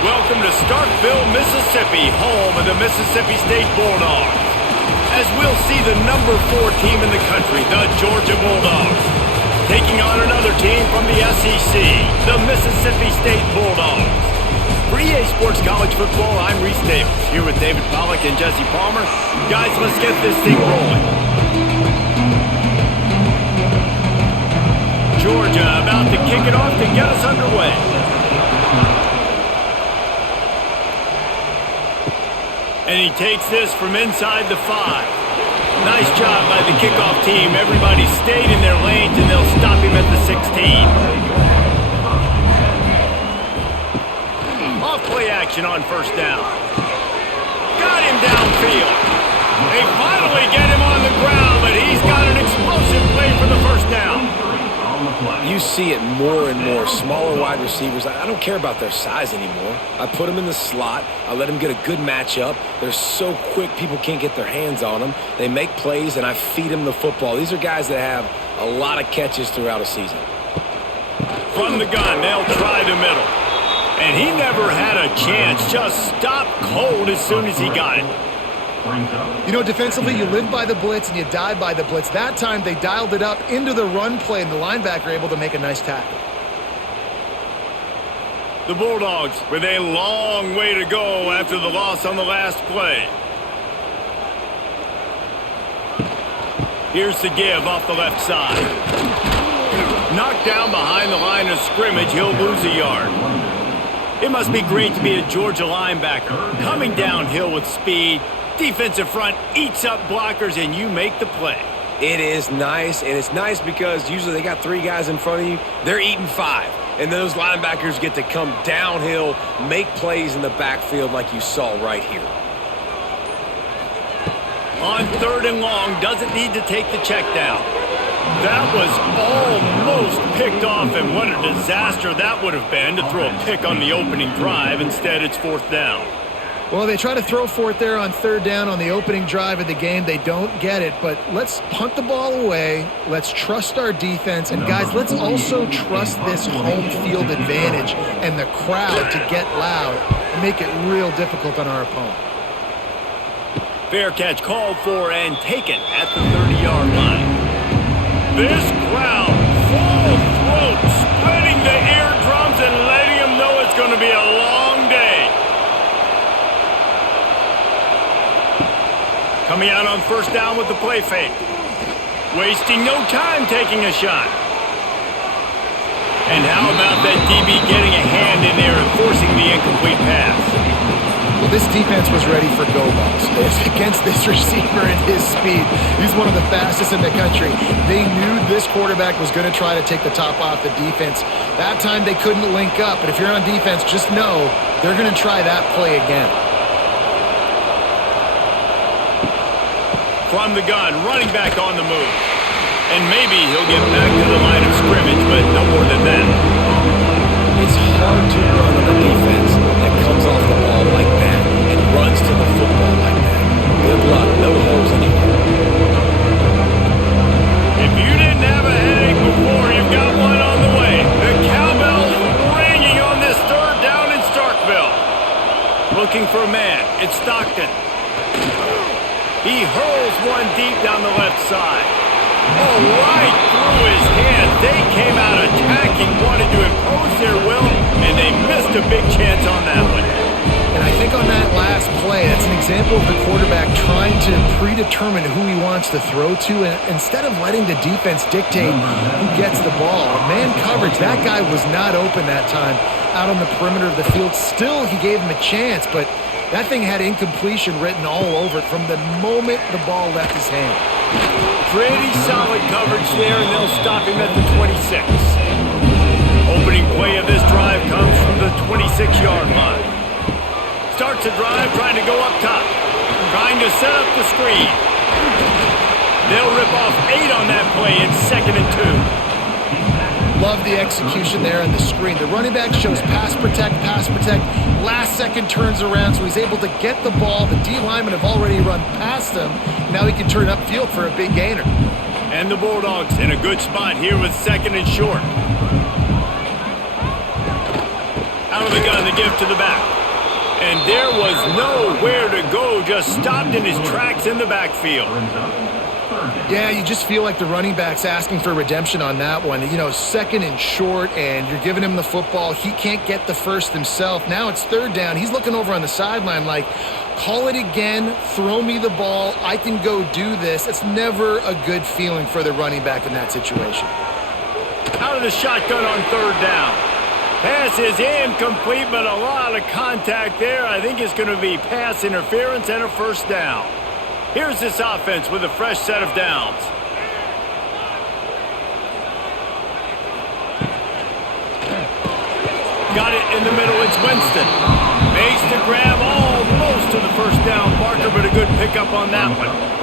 Welcome to Starkville, Mississippi, home of the Mississippi State Bulldogs. As we'll see the number 4 team in the country, the Georgia Bulldogs, taking on another team from the SEC, the Mississippi State Bulldogs. For EA Sports College Football, I'm Reese Davis, here with David Pollack and Jesse Palmer. Guys, let's get this thing rolling. Georgia about to kick it off to get us underway. And he takes this from inside the 5. Nice job by the kickoff team. Everybody stayed in their lanes, and they'll stop him at the 16. Off-play action on first down. Got him downfield. They finally get him on the ground, but he's got an explosive play for the first down. You see it more and more. Smaller wide receivers, I don't care about their size anymore. I put them in the slot. I let them get a good matchup. They're so quick, people can't get their hands on them. They make plays, and I feed them the football. These are guys that have a lot of catches throughout a season. From the gun, they'll try the middle. And he never had a chance. Just stopped cold as soon as he got it. You know, defensively, you live by the blitz and you die by the blitz. That time, they dialed it up into the run play, and the linebacker able to make a nice tackle. The Bulldogs with a long way to go after the loss on the last play. Here's the give off the left side. Knocked down behind the line of scrimmage, he'll lose a yard. It must be great to be a Georgia linebacker. Coming downhill with speed. Defensive front eats up blockers, and you make the play. It is nice, and it's nice because usually they got 3 guys in front of you. They're eating 5, and those linebackers get to come downhill, make plays in the backfield like you saw right here. On 3rd and long, doesn't need to take the check down. That was almost picked off, and what a disaster that would have been to throw a pick on the opening drive. Instead, it's 4th down. Well, they try to throw for it there on 3rd down on the opening drive of the game. They don't get it, but let's punt the ball away. Let's trust our defense. And, guys, let's also trust this home field advantage and the crowd to get loud and make it real difficult on our opponent. Fair catch called for and taken at the 30-yard line. This crowd, full throat, spreading the eardrums and letting them know it's going to be a long day. Coming out on 1st down with the play fake. Wasting no time taking a shot. And how about that DB getting a hand in there and forcing the incomplete pass? Well, this defense was ready for go balls. It's against this receiver and his speed. He's one of the fastest in the country. They knew this quarterback was going to try to take the top off the defense. That time they couldn't link up, but if you're on defense, just know they're going to try that play again. From the gun, running back on the move. And maybe he'll get back to the line of scrimmage, but no more than that. It's hard to run on a defense that comes off the ball like that and runs to the football like that. Good luck. No holes anywhere. If you didn't have a headache before, you've got one on the way. The cowbell's ringing on this 3rd down in Starkville. Looking for a man. It's Stockton. He hurls one deep down the left side. Oh, right through his hand. They came out attacking, wanted to impose their will, and they missed a big chance on that one. And I think on that last play, that's an example of the quarterback trying to predetermine who he wants to throw to, and instead of letting the defense dictate who gets the ball. Man coverage, that guy was not open that time out on the perimeter of the field. Still, he gave him a chance, but that thing had incompletion written all over it from the moment the ball left his hand. Pretty solid coverage there, and they'll stop him at the 26. Opening play of this drive comes from the 26-yard line. Starts the drive trying to go up top. Trying to set up the screen. They'll rip off 8 on that play. It's 2nd and 2. Love the execution there on the screen. The running back shows pass protect. Last second turns around, so he's able to get the ball. The D linemen have already run past him. Now he can turn upfield for a big gainer. And the Bulldogs in a good spot here with 2nd and short. Out of the gun, the give to the back. And there was nowhere to go, just stopped in his tracks in the backfield. Yeah, you just feel like the running back's asking for redemption on that one. You know, second and short, and you're giving him the football. He can't get the first himself. Now it's third down. He's looking over on the sideline like, call it again, throw me the ball, I can go do this. It's never a good feeling for the running back in that situation. Out of the shotgun on third down. Pass is incomplete, but a lot of contact there. I think it's going to be pass interference and a first down. Here's this offense with a fresh set of downs. Got it in the middle. It's Winston. Makes the grab almost to the first down marker, but a good pickup on that one.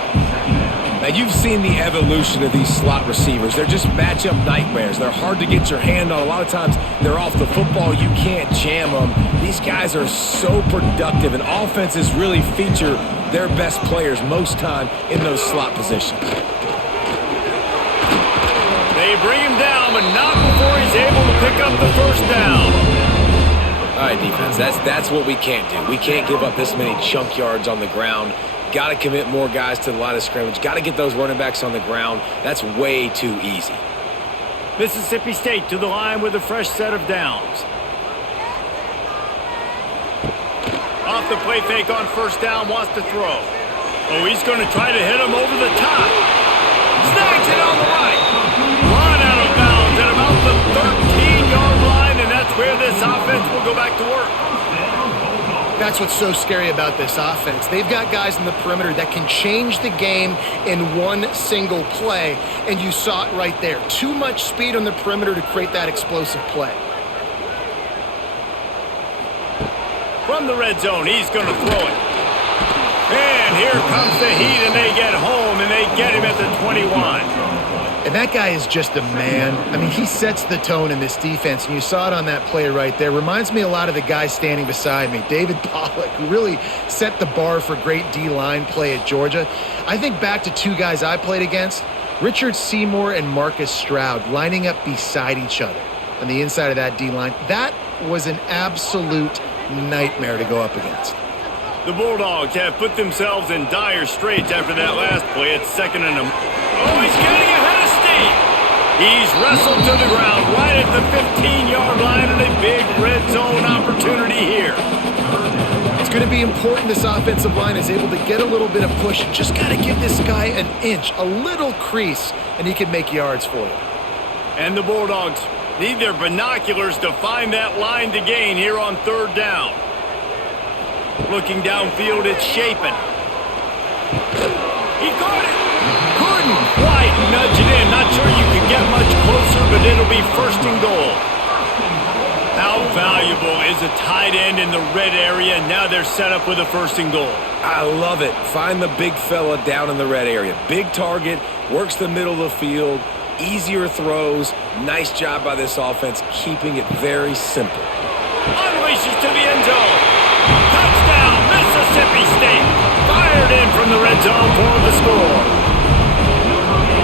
Now, you've seen the evolution of these slot receivers. They're just matchup nightmares. They're hard to get your hand on. A lot of times, they're off the football. You can't jam them. These guys are so productive, and offenses really feature their best players most time in those slot positions. They bring him down, but not before he's able to pick up the first down. All right, defense, that's what we can't do. We can't give up this many chunk yards on the ground. Got to commit more guys to the line of scrimmage. Got to get those running backs on the ground. That's way too easy. Mississippi State to the line with a fresh set of downs. Off the play fake on first down, wants to throw. Oh, he's going to try to hit him over the top. Snags it on the right. Run out of bounds at about the 13-yard line, and that's where this offense will go back to work. That's what's so scary about this offense. They've got guys in the perimeter that can change the game in one single play, and you saw it right there. Too much speed on the perimeter to create that explosive play. From the red zone, he's going to throw it. And here comes the heat, and they get home, and they get him at the 21. And that guy is just a man. I mean, he sets the tone in this defense, and you saw it on that play right there. Reminds me a lot of the guy standing beside me, David Pollock, who really set the bar for great D-line play at Georgia. I think back to two guys I played against, Richard Seymour and Marcus Stroud, lining up beside each other on the inside of that D-line. That was an absolute nightmare to go up against. The Bulldogs have put themselves in dire straits after that last play. It's second and oh, he's getting ahead of steam. He's wrestled to the ground right at the 15-yard line, and a big red zone opportunity here. It's going to be important this offensive line is able to get a little bit of push. Just got to give this guy an inch, a little crease, and he can make yards for you. And the Bulldogs need their binoculars to find that line to gain here on third down. Looking downfield, it's Shapen. He caught it. Couldn't quite nudge it in. Not sure you can get much closer, but it'll be first and goal. How valuable is a tight end in the red area? Now they're set up with a first and goal. I love it. Find the big fella down in the red area. Big target, works the middle of the field, easier throws. Nice job by this offense, keeping it very simple. Unleashes to the end zone. Touchdown, Mississippi State. Fired in from the red zone for the score.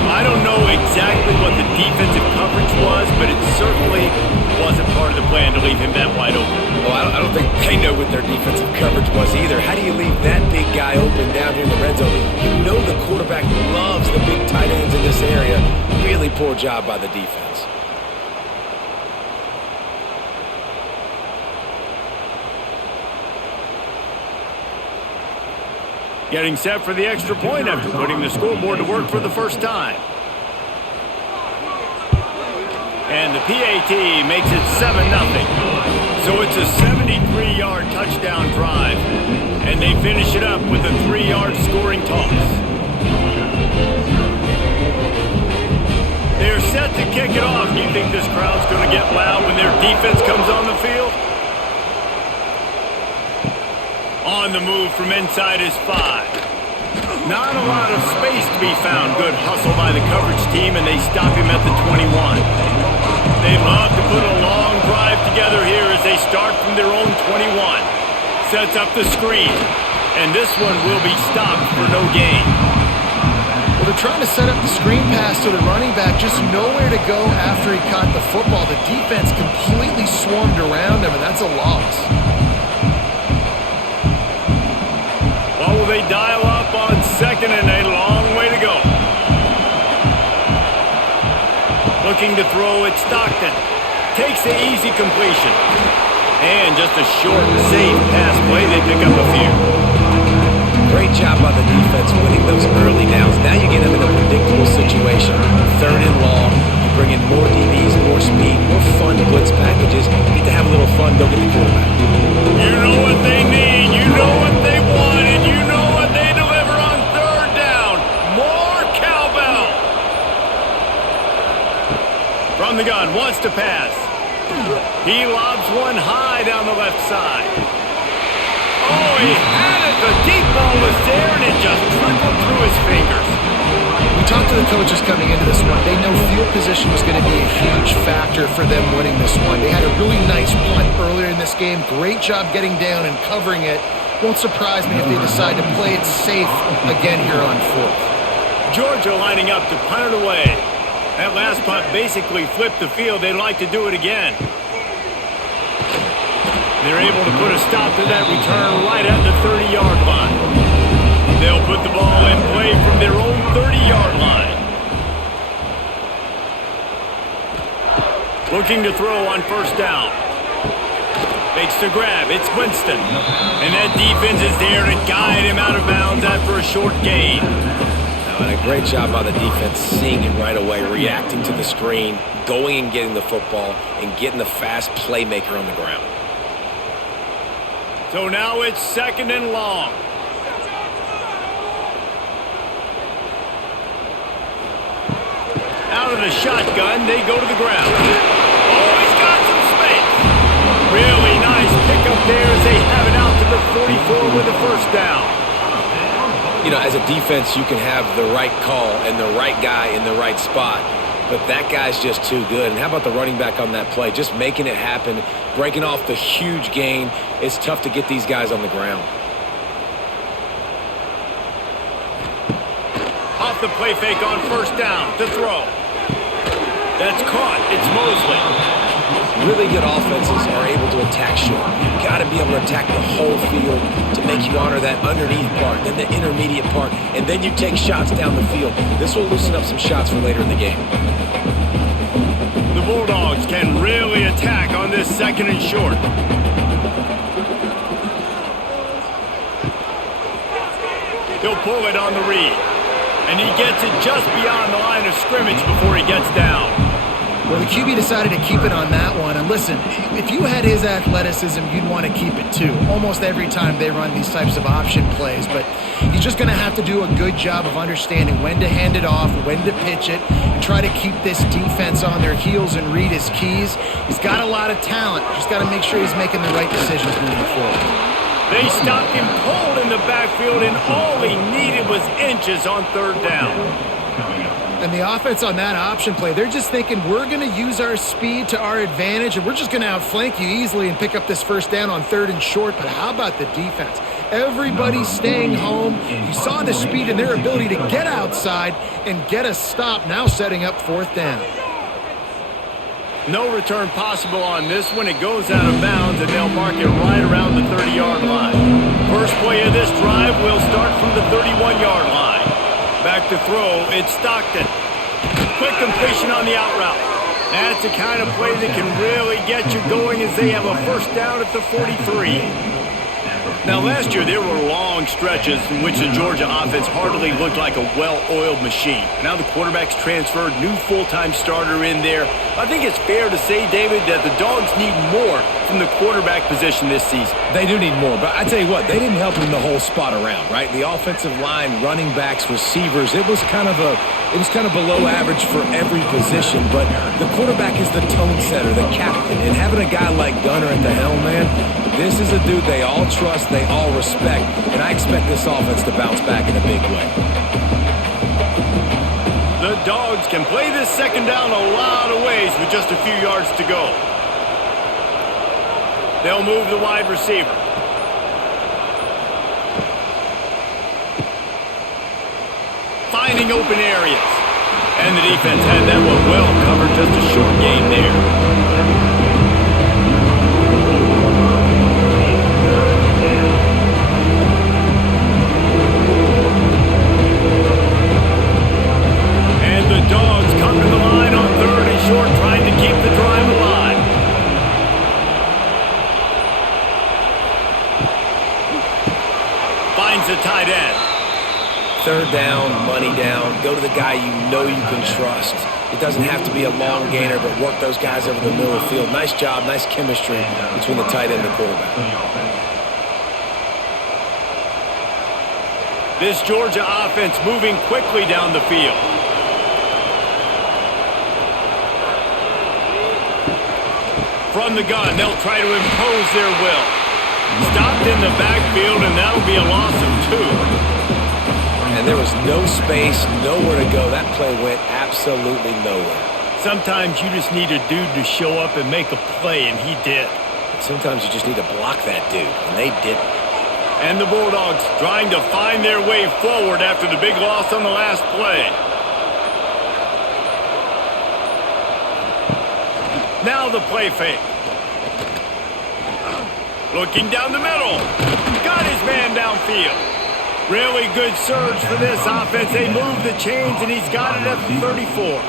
I don't know exactly what the defensive coverage was, but it certainly wasn't part of the plan to leave him that wide open. Well, I don't think they know what their defensive coverage was either. How do you leave that big guy open down here in the red zone? You know the quarterback loves the big tight ends in this area. Really poor job by the defense. Getting set for the extra point after putting the scoreboard to work for the first time. And the PAT makes it 7-0. So it's a 73-yard touchdown drive. And they finish it up with a 3-yard scoring toss. They're set to kick it off. Do you think this crowd's going to get loud when their defense comes on the field? On the move from inside his 5. Not a lot of space to be found. Good hustle by the coverage team, and they stop him at the 21. They love to put a long drive together here as they start from their own 21. Sets up the screen, and this one will be stopped for no gain. Well, they're trying to set up the screen pass to the running back, just nowhere to go after he caught the football. The defense completely swarmed around him, and that's a loss. Well, will they dial up on second and a long way to go? Looking to throw at Stockton. Takes the easy completion. And just a short, safe pass play. They pick up a few. Great job by the defense winning those early downs. Now you get them in a predictable situation. Third and long. You bring in more DBs, more speed, more fun blitz packages. Get to have a little fun. Go get the quarterback. You know what they need. You know what they want. And you know what they deliver on third down. More cowbell. From the gun. Wants to pass. He lobs one high down the left side. Oh, he had it. The deep ball was there, and it just trickled through his fingers. We talked to the coaches coming into this one. They know field position was going to be a huge factor for them winning this one. They had a really nice punt earlier in this game. Great job getting down and covering it. Won't surprise me if they decide to play it safe again here on fourth. Georgia lining up to punt it away. That last punt basically flipped the field. They'd like to do it again. They're able to put a stop to that return right at the 30-yard line. They'll put the ball in play from their own 30-yard line. Looking to throw on first down. Makes the grab. It's Winston. And that defense is there to guide him out of bounds after a short gain. And a great job by the defense seeing it right away, reacting to the screen, going and getting the football, and getting the fast playmaker on the ground. So now it's second and long. Out of the shotgun, they go to the ground. Oh, he's got some space. Really nice pickup there as they have it out to the 44 with the first down. You know, as a defense, you can have the right call and the right guy in the right spot. But that guy's just too good. And how about the running back on that play? Just making it happen, breaking off the huge gain. It's tough to get these guys on the ground. Off the play fake on first down to throw. That's caught. It's Mosley. Really good offenses are able to attack short. You've got to be able to attack the whole field to make you honor that underneath part, then the intermediate part, and then you take shots down the field. This will loosen up some shots for later in the game. The Bulldogs can really attack on this second and short. He'll pull it on the read. And he gets it just beyond the line of scrimmage before he gets down. Well, the QB decided to keep it on that one. And listen, if you had his athleticism, you'd want to keep it too. Almost every time they run these types of option plays. But he's just going to have to do a good job of understanding when to hand it off, when to pitch it, and try to keep this defense on their heels and read his keys. He's got a lot of talent. Just got to make sure he's making the right decisions moving forward. They stopped him cold in the backfield, and all he needed was inches on third down. And the offense on that option play, they're just thinking we're going to use our speed to our advantage, and we're just going to outflank you easily and pick up this first down on third and short. But how about the defense? Everybody's staying home. You saw the speed and their ability to get outside and get a stop, now setting up fourth down. No return possible on this one. It goes out of bounds, and they'll mark it right around the 30-yard line. First play of this drive will start from the 31-yard line. Back to throw, it's Stockton. Quick completion on the out route. That's the kind of play that can really get you going as they have a first down at the 43. Now, last year, there were long stretches in which the Georgia offense hardly looked like a well-oiled machine. Now the quarterback's transferred, new full-time starter in there. I think it's fair to say, David, that the Dogs need more from the quarterback position this season. They do need more, but I tell you what, they didn't help him the whole spot around, right? The offensive line, running backs, receivers, it was kind of below average for every position, but the quarterback is the tone setter, the captain, and having a guy like Gunner at the helm, man, this is a dude they all trust, they all respect, and I expect this offense to bounce back in a big way. The Dogs can play this second down a lot of ways with just a few yards to go. They'll move the wide receiver. finding open areas. And the defense had that one well covered, just a short game there. And the Dogs come to the line on 3rd and short, trying to keep the drive alive. Finds the tight end. 3rd down, money down. Go to the guy you know you can trust. It doesn't have to be a long gainer, but work those guys over the middle of the field. Nice job, nice chemistry between the tight end and the quarterback. This Georgia offense moving quickly down the field. From the gun, they'll try to impose their will. Stopped in the backfield, and that'll be a loss of 2. And there was no space, nowhere to go. That play went absolutely nowhere. Sometimes you just need a dude to show up and make a play, and he did. Sometimes you just need to block that dude, and they didn't. And the Bulldogs trying to find their way forward after the big loss on the last play. Now the play fake. Looking down the middle. Got his man downfield. Really good surge for this offense. They move the chains, and he's got it at the 34.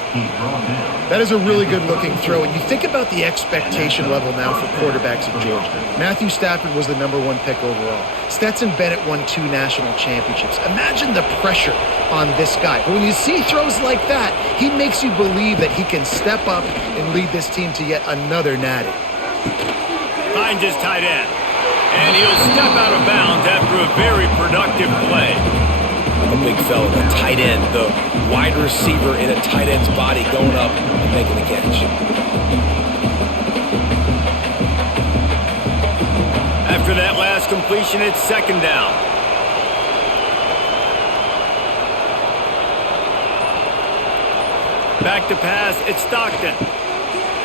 That is a really good-looking throw. And you think about the expectation level now for quarterbacks in Georgia. Matthew Stafford was the #1 pick overall. Stetson Bennett won 2 national championships. Imagine the pressure on this guy. But when you see throws like that, he makes you believe that he can step up and lead this team to yet another natty. Finds his tight end. And he'll step out of bounds after a very productive play. The big fella, the tight end, the wide receiver in a tight end's body going up and making the catch. After that last completion, it's 2nd down. Back to pass, it's Stockton.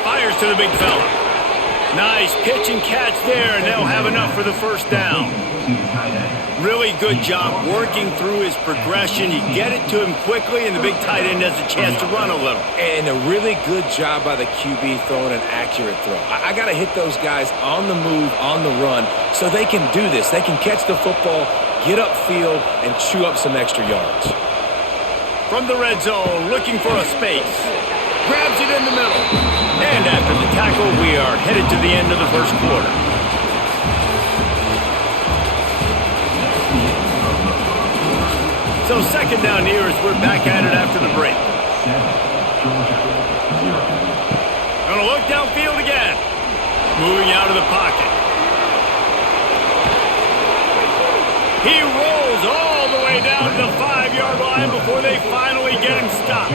Fires to the big fella. Nice pitch and catch there, and they'll have enough for the 1st down. Really good job working through his progression. You get it to him quickly, and the big tight end has a chance to run a little. And a really good job by the QB throwing an accurate throw. I got to hit those guys on the move, on the run, so they can do this. They can catch the football, get upfield, and chew up some extra yards. From the red zone, looking for a space. Grabs it in the middle. And after the tackle, we are headed to the end of the 1st quarter. So 2nd down here as we're back at it after the break. Gonna look downfield again. Moving out of the pocket. He rolls all the way down to the 5-yard line before they finally get him stopped.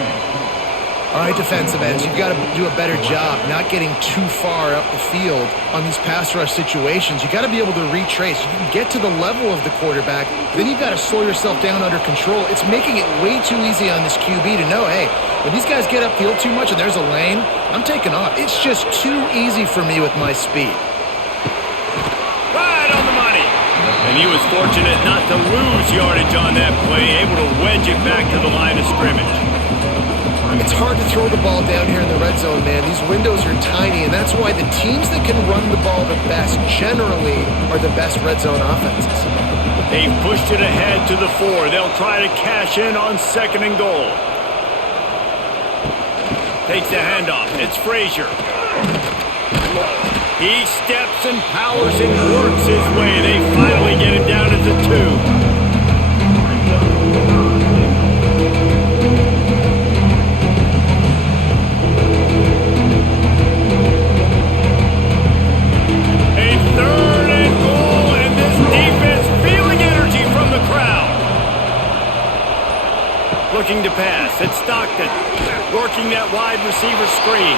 All right, defensive ends, you've got to do a better job not getting too far up the field on these pass rush situations. You've got to be able to retrace. You can get to the level of the quarterback, then you've got to slow yourself down under control. It's making it way too easy on this QB to know, hey, when these guys get upfield too much and there's a lane, I'm taking off. It's just too easy for me with my speed. Right on the money. And he was fortunate not to lose yardage on that play, able to wedge it back to the line of scrimmage. It's hard to throw the ball down here in the red zone, man. These windows are tiny, and that's why the teams that can run the ball the best generally are the best red zone offenses. They've pushed it ahead to the 4. They'll try to cash in on 2nd and goal. Takes the handoff. It's Frazier. He steps and powers and works his way. They finally get it down at the 2. Looking to pass. It's Stockton. Working that wide receiver screen.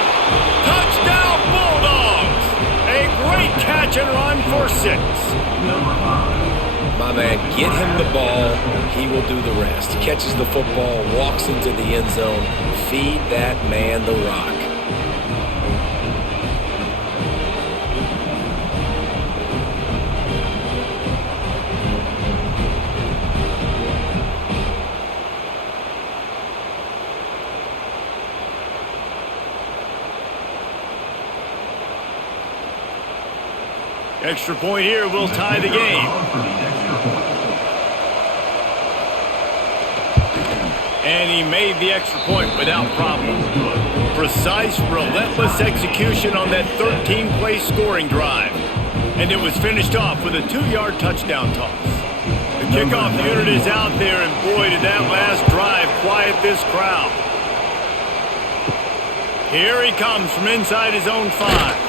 Touchdown Bulldogs! A great catch and run for 6. My man, get him the ball. He will do the rest. Catches the football, walks into the end zone. Feed that man the rock. Extra point here will tie the game. And he made the extra point without problem. Precise, relentless execution on that 13-play scoring drive. And it was finished off with a 2-yard touchdown toss. The kickoff unit is out there, and boy, did that last drive quiet this crowd. Here he comes from inside his own 5.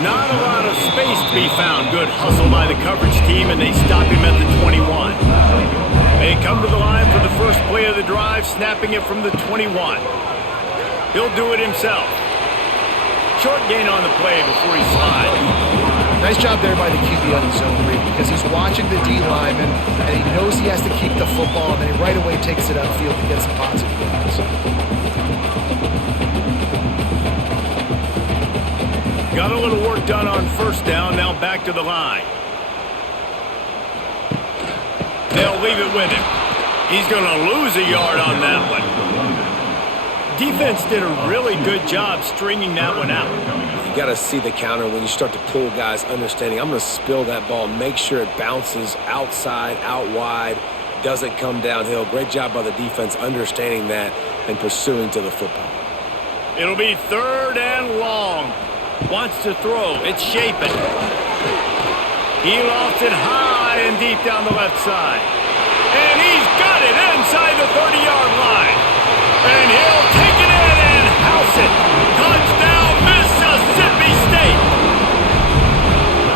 Not a lot of space to be found. Good hustle by the coverage team, and they stop him at the 21. They come to the line for the first play of the drive, snapping it from the 21. He'll do it himself. Short gain on the play before he slides. Nice job there by the QB on his zone read because he's watching the D lineman and he knows he has to keep the football, and then he right away takes it upfield to get some positive yards. Got a little work done on first down, now back to the line. They'll leave it with him. He's going to lose a yard on that one. Defense did a really good job stringing that one out. You got to see the counter when you start to pull guys understanding, I'm going to spill that ball, make sure it bounces outside, out wide, doesn't come downhill. Great job by the defense understanding that and pursuing to the football. It'll be 3rd and long. Wants to throw. It's shaping. He lofts it high and deep down the left side. And he's got it inside the 30-yard line. And he'll take it in and house it. Touchdown, Mississippi State.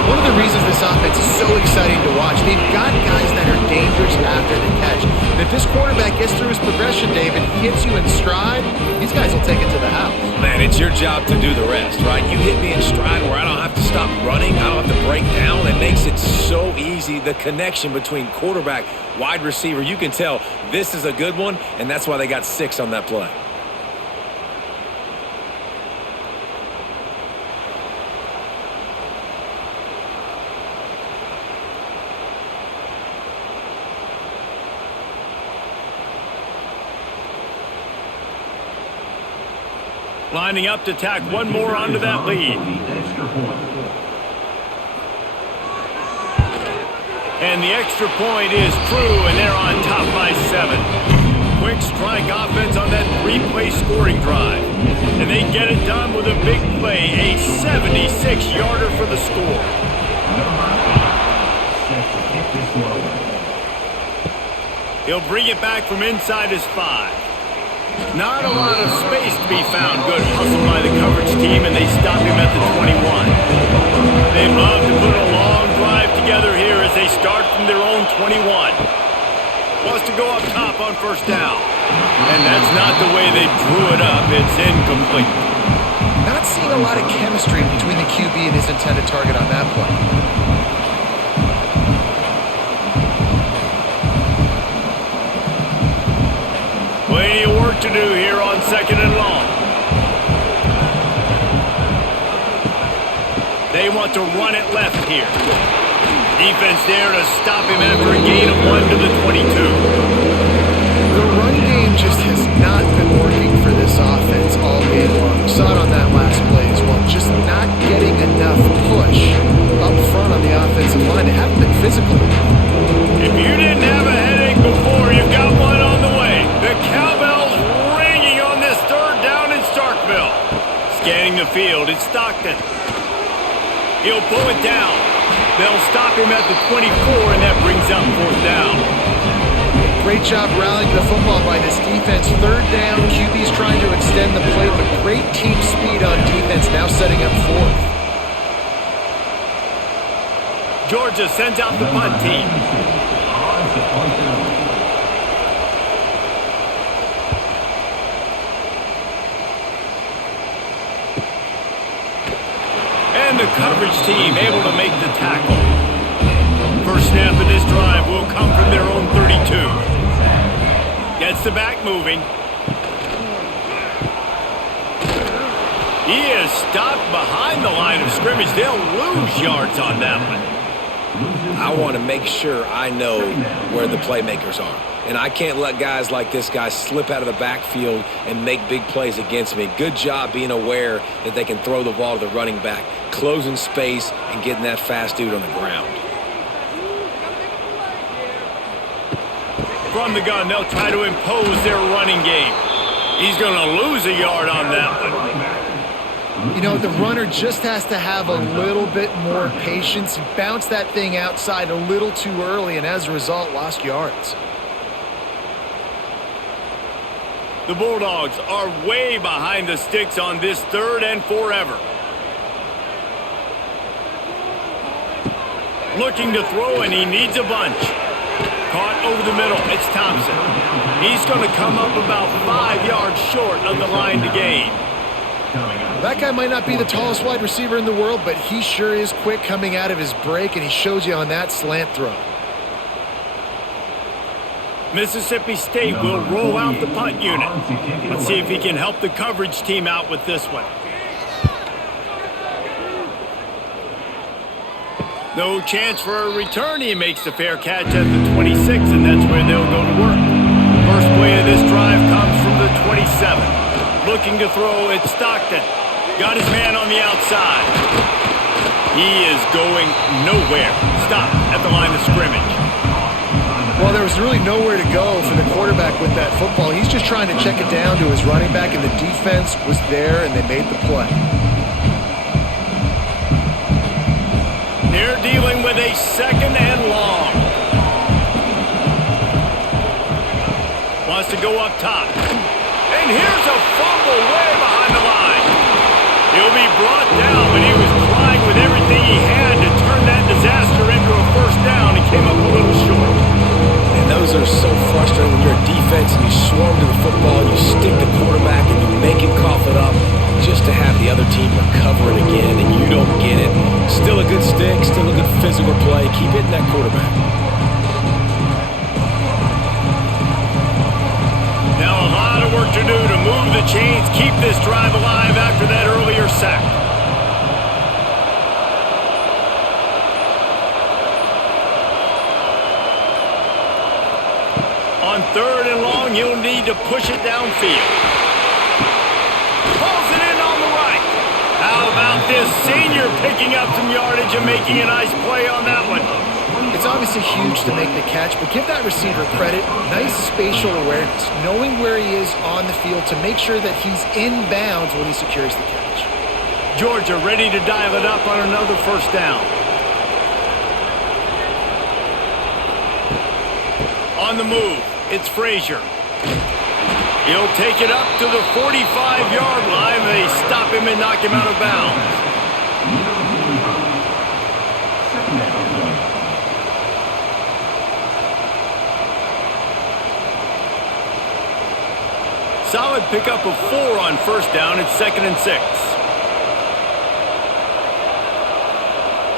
One of the reasons this offense is so exciting to watch, they've got guys that are dangerous after the catch. And if this quarterback gets through his progression, David, hits you in stride, these guys will take it to the house. Man, it's your job to do the rest, right? You hit me in stride where I don't have to stop running. I don't have to break down. It makes it so easy. The connection between quarterback, wide receiver, you can tell this is a good one, and that's why they got 6 on that play. Lining up to tack one more onto that lead. And the extra point is true, and they're on top by 7. Quick strike offense on that 3-play scoring drive. And they get it done with a big play, a 76-yarder for the score. He'll bring it back from inside his 5. Not a lot of space to be found. Good hustle by the coverage team, and they stop him at the 21. They love to put a long drive together here as they start from their own 21. Wants to go up top on first down. And that's not the way they drew it up. It's incomplete. Not seeing a lot of chemistry between the QB and his intended target on that play. Plenty of work to do here on 2nd and long. They want to run it left here. Defense there to stop him after a gain of 1 to the 22. The run game just has not been working for this offense all game long. We saw it on that last play as well. Just not getting enough push up front on the offensive line. They haven't been physical. If you didn't have a headache before, you've got one on the way. The cowbell's ringing on this 3rd down in Starkville. Scanning the field, it's Stockton. He'll pull it down. They'll stop him at the 24, and that brings up 4th down. Great job rallying the football by this defense. 3rd down, QB's trying to extend the play, but great team speed on defense, now setting up 4th. Georgia sends out the punt team. And the coverage team able to make the tackle. First snap of this drive will come from their own 32. Gets the back moving. He is stopped behind the line of scrimmage. They'll lose yards on that one. I want to make sure I know where the playmakers are. And I can't let guys like this guy slip out of the backfield and make big plays against me. Good job being aware that they can throw the ball to the running back, closing space, and getting that fast dude on the ground. From the gun, they'll try to impose their running game. He's going to lose a yard on that one. You know, the runner just has to have a little bit more patience. He bounced that thing outside a little too early, and as a result, lost yards. The Bulldogs are way behind the sticks on this 3rd and forever. Looking to throw, and he needs a bunch. Caught over the middle. It's Thompson. He's going to come up about 5 yards short of the line to gain. That guy might not be the tallest wide receiver in the world, but he sure is quick coming out of his break, and he shows you on that slant throw. Mississippi State will roll out the punt unit. Let's see if he can help the coverage team out with this one. No chance for a return. He makes the fair catch at the 26, and that's where they'll go to work. First play of this drive comes from the 27. Looking to throw, it's Stockton. Got his man on the outside. He is going nowhere. Stop at the line of scrimmage. Well, there was really nowhere to go for the quarterback with that football. He's just trying to check it down to his running back, and the defense was there, and they made the play. They're dealing with a 2nd and long. Wants to go up top. And here's a fumble way behind the line. He'll be brought down, but he was trying with everything he had to turn that disaster into a 1st down and came up a little short. And those are so frustrating when you're a defense and you swarm to the football and you stick the quarterback and you make him cough it up just to have the other team recover it again and you don't get it. Still a good stick, still a good physical play. Keep hitting that quarterback. Now a lot of work to do to move the chains, keep this drive alive after that earlier sack. On 3rd and long, he'll need to push it downfield. Pulls it in on the right. How about this senior picking up some yardage and making a nice play on that one? It's obviously huge to make the catch, but give that receiver credit. Nice spatial awareness, knowing where he is on the field to make sure that he's in bounds when he secures the catch. Georgia ready to dial it up on another 1st down. On the move, it's Frazier. He'll take it up to the 45-yard line. They stop him and knock him out of bounds. Solid pickup of 4 on 1st down. It's 2nd and 6.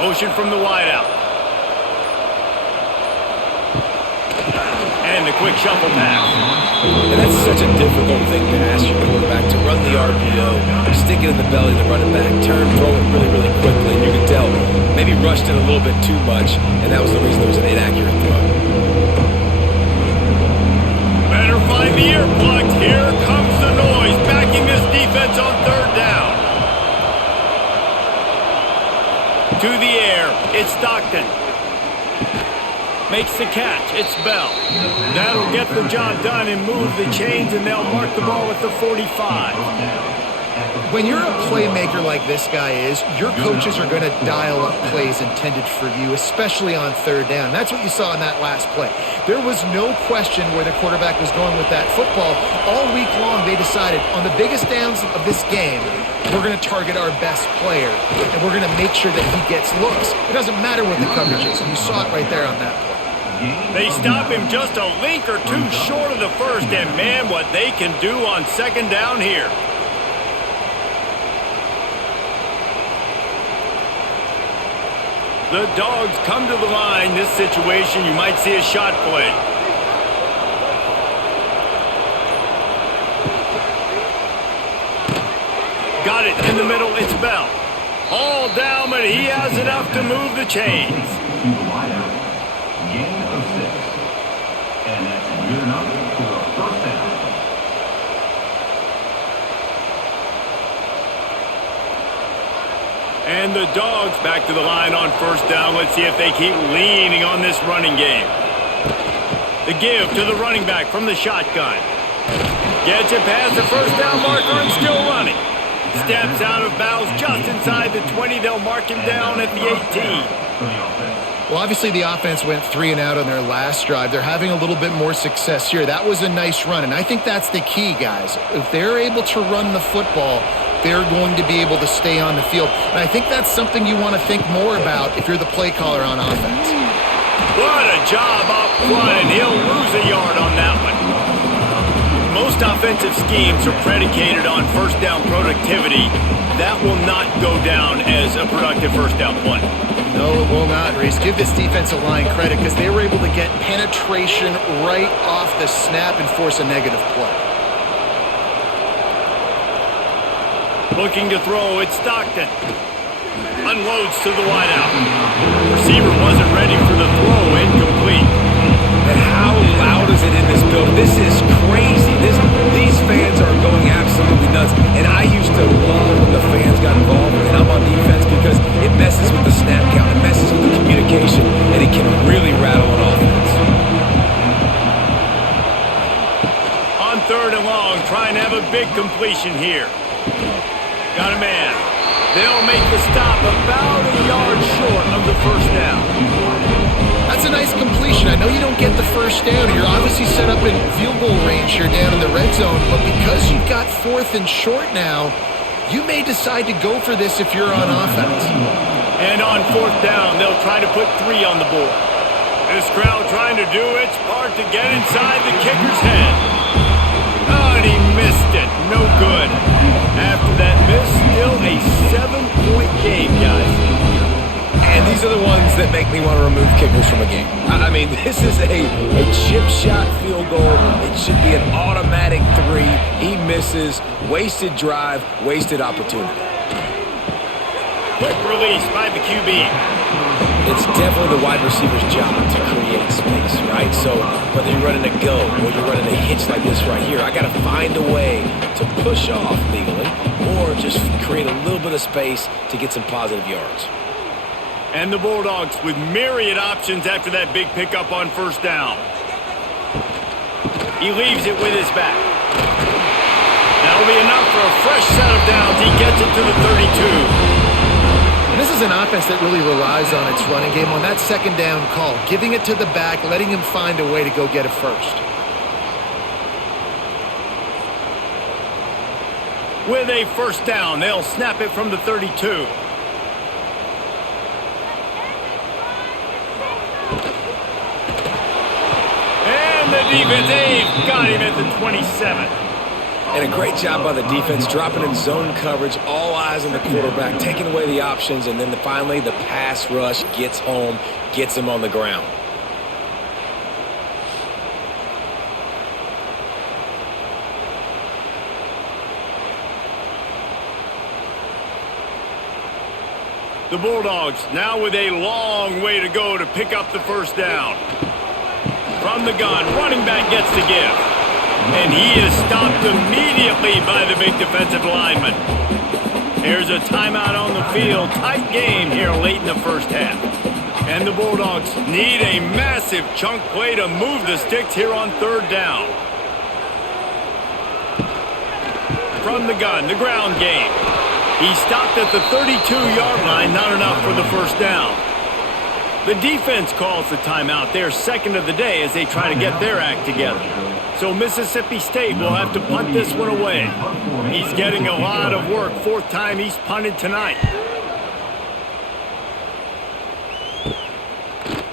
Motion from the wideout. And the quick shuffle pass. And that's such a difficult thing to ask your quarterback to run the RPO, stick it in the belly of the running back, turn, throw it really, really quickly. And you can tell maybe rushed it a little bit too much, and that was the reason there was an inaccurate throw. Better find the earplugs. Here comes the noise, backing this defense on 3rd down. To the air, it's Stockton. Makes the catch. It's Bell. That'll get the job done and move the chains, and they'll mark the ball at the 45. When you're a playmaker like this guy is, your coaches are going to dial up plays intended for you, especially on 3rd down. That's what you saw in that last play. There was no question where the quarterback was going with that football. All week long, they decided on the biggest downs of this game, we're going to target our best player, and we're going to make sure that he gets looks. It doesn't matter what the coverage is, and you saw it right there on that play. They stop him just a link or two short of the 1st, and man, what they can do on 2nd down here. The Dogs come to the line. This situation, you might see a shot play. Got it in the middle. It's Bell. All down, but he has enough to move the chains. to the wideout. Gain of 6. And that's good enough for a first down. And the Dogs back to the line on first down. Let's see if they keep leaning on this running game. The give to the running back from the shotgun. Gets it past the first down marker and still running. Steps out of bounds just inside the 20. They'll mark him down at the 18. Well, obviously the offense went 3 and out on their last drive. They're having a little bit more success here. That was a nice run, and I think that's the key, guys. If they're able to run the football, they're going to be able to stay on the field. And I think that's something you want to think more about if you're the play caller on offense. What a job up front, and he'll lose a yard on that one. Most offensive schemes are predicated on first down productivity. That will not go down as a productive first down play. No, it will not, Reese. Give this defensive line credit because they were able to get penetration right off the snap and force a negative play. Looking to throw, it's Stockton. Unloads to the wideout. Receiver wasn't ready for the throw, incomplete. And how loud is it in this building? This is crazy. These fans are going absolutely nuts. And I used to love when the fans got involved, and I'm on defense because it messes with the snap count, it messes with the communication, and it can really rattle an offense. On third and long, trying to have a big completion here. Got a man. They'll make the stop about a yard short of the first down. That's a nice completion. I know you don't get the first down. You're obviously set up in field goal range here down in the red zone, but because you've got 4th and short now, you may decide to go for this if you're on offense. And on 4th down, they'll try to put 3 on the board. This crowd trying to do its part to get inside the kicker's head. Oh, and he missed it. No good. After that miss, still a 7-point game, guys. And these are the ones that make me want to remove kickers from a game. I mean, this is a chip shot field goal. It should be an automatic 3. He misses. Wasted drive, wasted opportunity. Quick release by the QB. It's definitely the wide receiver's job to create space, right? So whether you're running a go or you're running a hitch like this right here, I got to find a way to push off legally or just create a little bit of space to get some positive yards. And the Bulldogs with myriad options after that big pickup on first down. He leaves it with his back. That'll be enough for a fresh set of downs. He gets it to the 32. And this is an offense that really relies on its running game on that second down call, giving it to the back, letting him find a way to go get it first. With a first down, they'll snap it from the 32. And the defense, they've got him at the 27. And a great job by the defense, dropping in zone coverage, all eyes on the quarterback, taking away the options, and then finally the pass rush gets home, gets him on the ground. The Bulldogs now with a long way to go to pick up the first down. From the gun, running back gets the give. And he is stopped immediately by the big defensive lineman. There's a timeout on the field. Tight game here late in the first half. And the Bulldogs need a massive chunk play to move the sticks here on third down. From the gun, the ground game. He stopped at the 32-yard line, not enough for the first down. The defense calls the timeout, their second of the day, as they try to get their act together. So Mississippi State will have to punt this one away. He's getting a lot of work. 4th time he's punted tonight.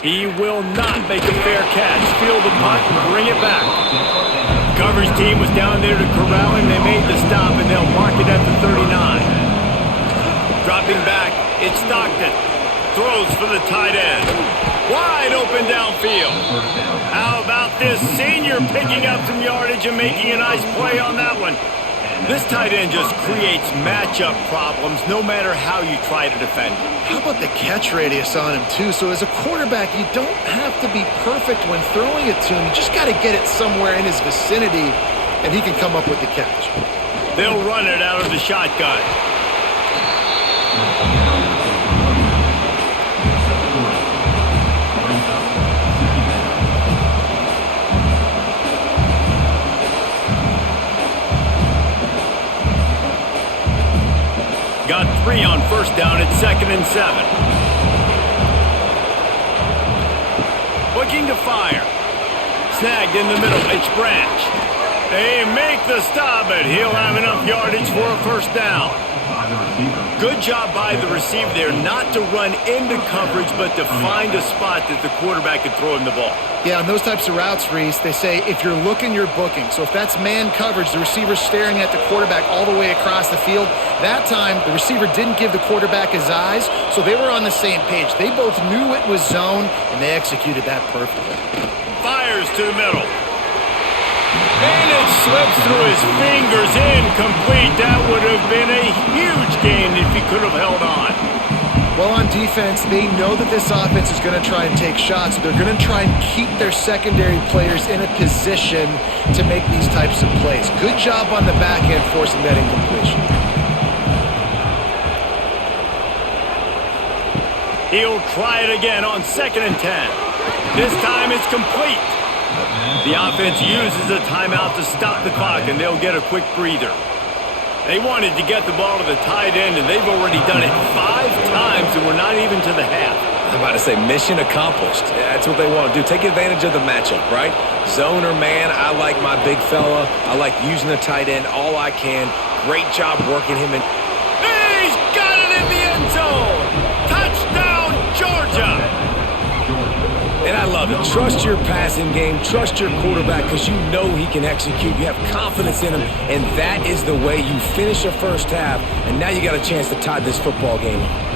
He will not make a fair catch. Field the punt and bring it back. The coverage team was down there to corral him. They made the stop, and they'll mark it at the 39. Dropping back, it's Stockton. Throws for the tight end. Wide open downfield. How about this senior picking up some yardage and making a nice play on that one? This tight end just creates matchup problems no matter how you try to defend him. How about the catch radius on him, too? So as a quarterback, you don't have to be perfect when throwing it to him. You just got to get it somewhere in his vicinity, and he can come up with the catch. They'll run it out of the shotgun. Got 3 on first down at 2nd and 7. Looking to fire. Snagged in the middle. It's Branch. They make the stop, but he'll have enough yardage for a first down. Good job by the receiver there not to run into coverage, but to find a spot that the quarterback could throw him the ball. Yeah, on those types of routes, Reese, they say if you're looking, you're booking. So if that's man coverage, the receiver's staring at the quarterback all the way across the field. That time, the receiver didn't give the quarterback his eyes, so they were on the same page. They both knew it was zone, and they executed that perfectly. Fires to the middle. And it slips through his fingers, incomplete. That would have been a huge gain if he could have held on. Well, on defense, they know that this offense is going to try and take shots. They're going to try and keep their secondary players in a position to make these types of plays. Good job on the back end forcing that incompletion. He'll try it again on 2nd and 10. This time it's complete. The offense uses a timeout to stop the clock, and they'll get a quick breather. They wanted to get the ball to the tight end, and they've already done it 5 times, and we're not even to the half. I'm about to say mission accomplished. That's what they want to do. Take advantage of the matchup, right? Zone or man, I like my big fella. I like using the tight end all I can. Great job working him in. He's got it in the end zone! Touchdown, Georgia! And I love it. Trust your passing game. Trust your quarterback because you know he can execute. You have confidence in him, and that is the way you finish a first half, and now you got a chance to tie this football game up.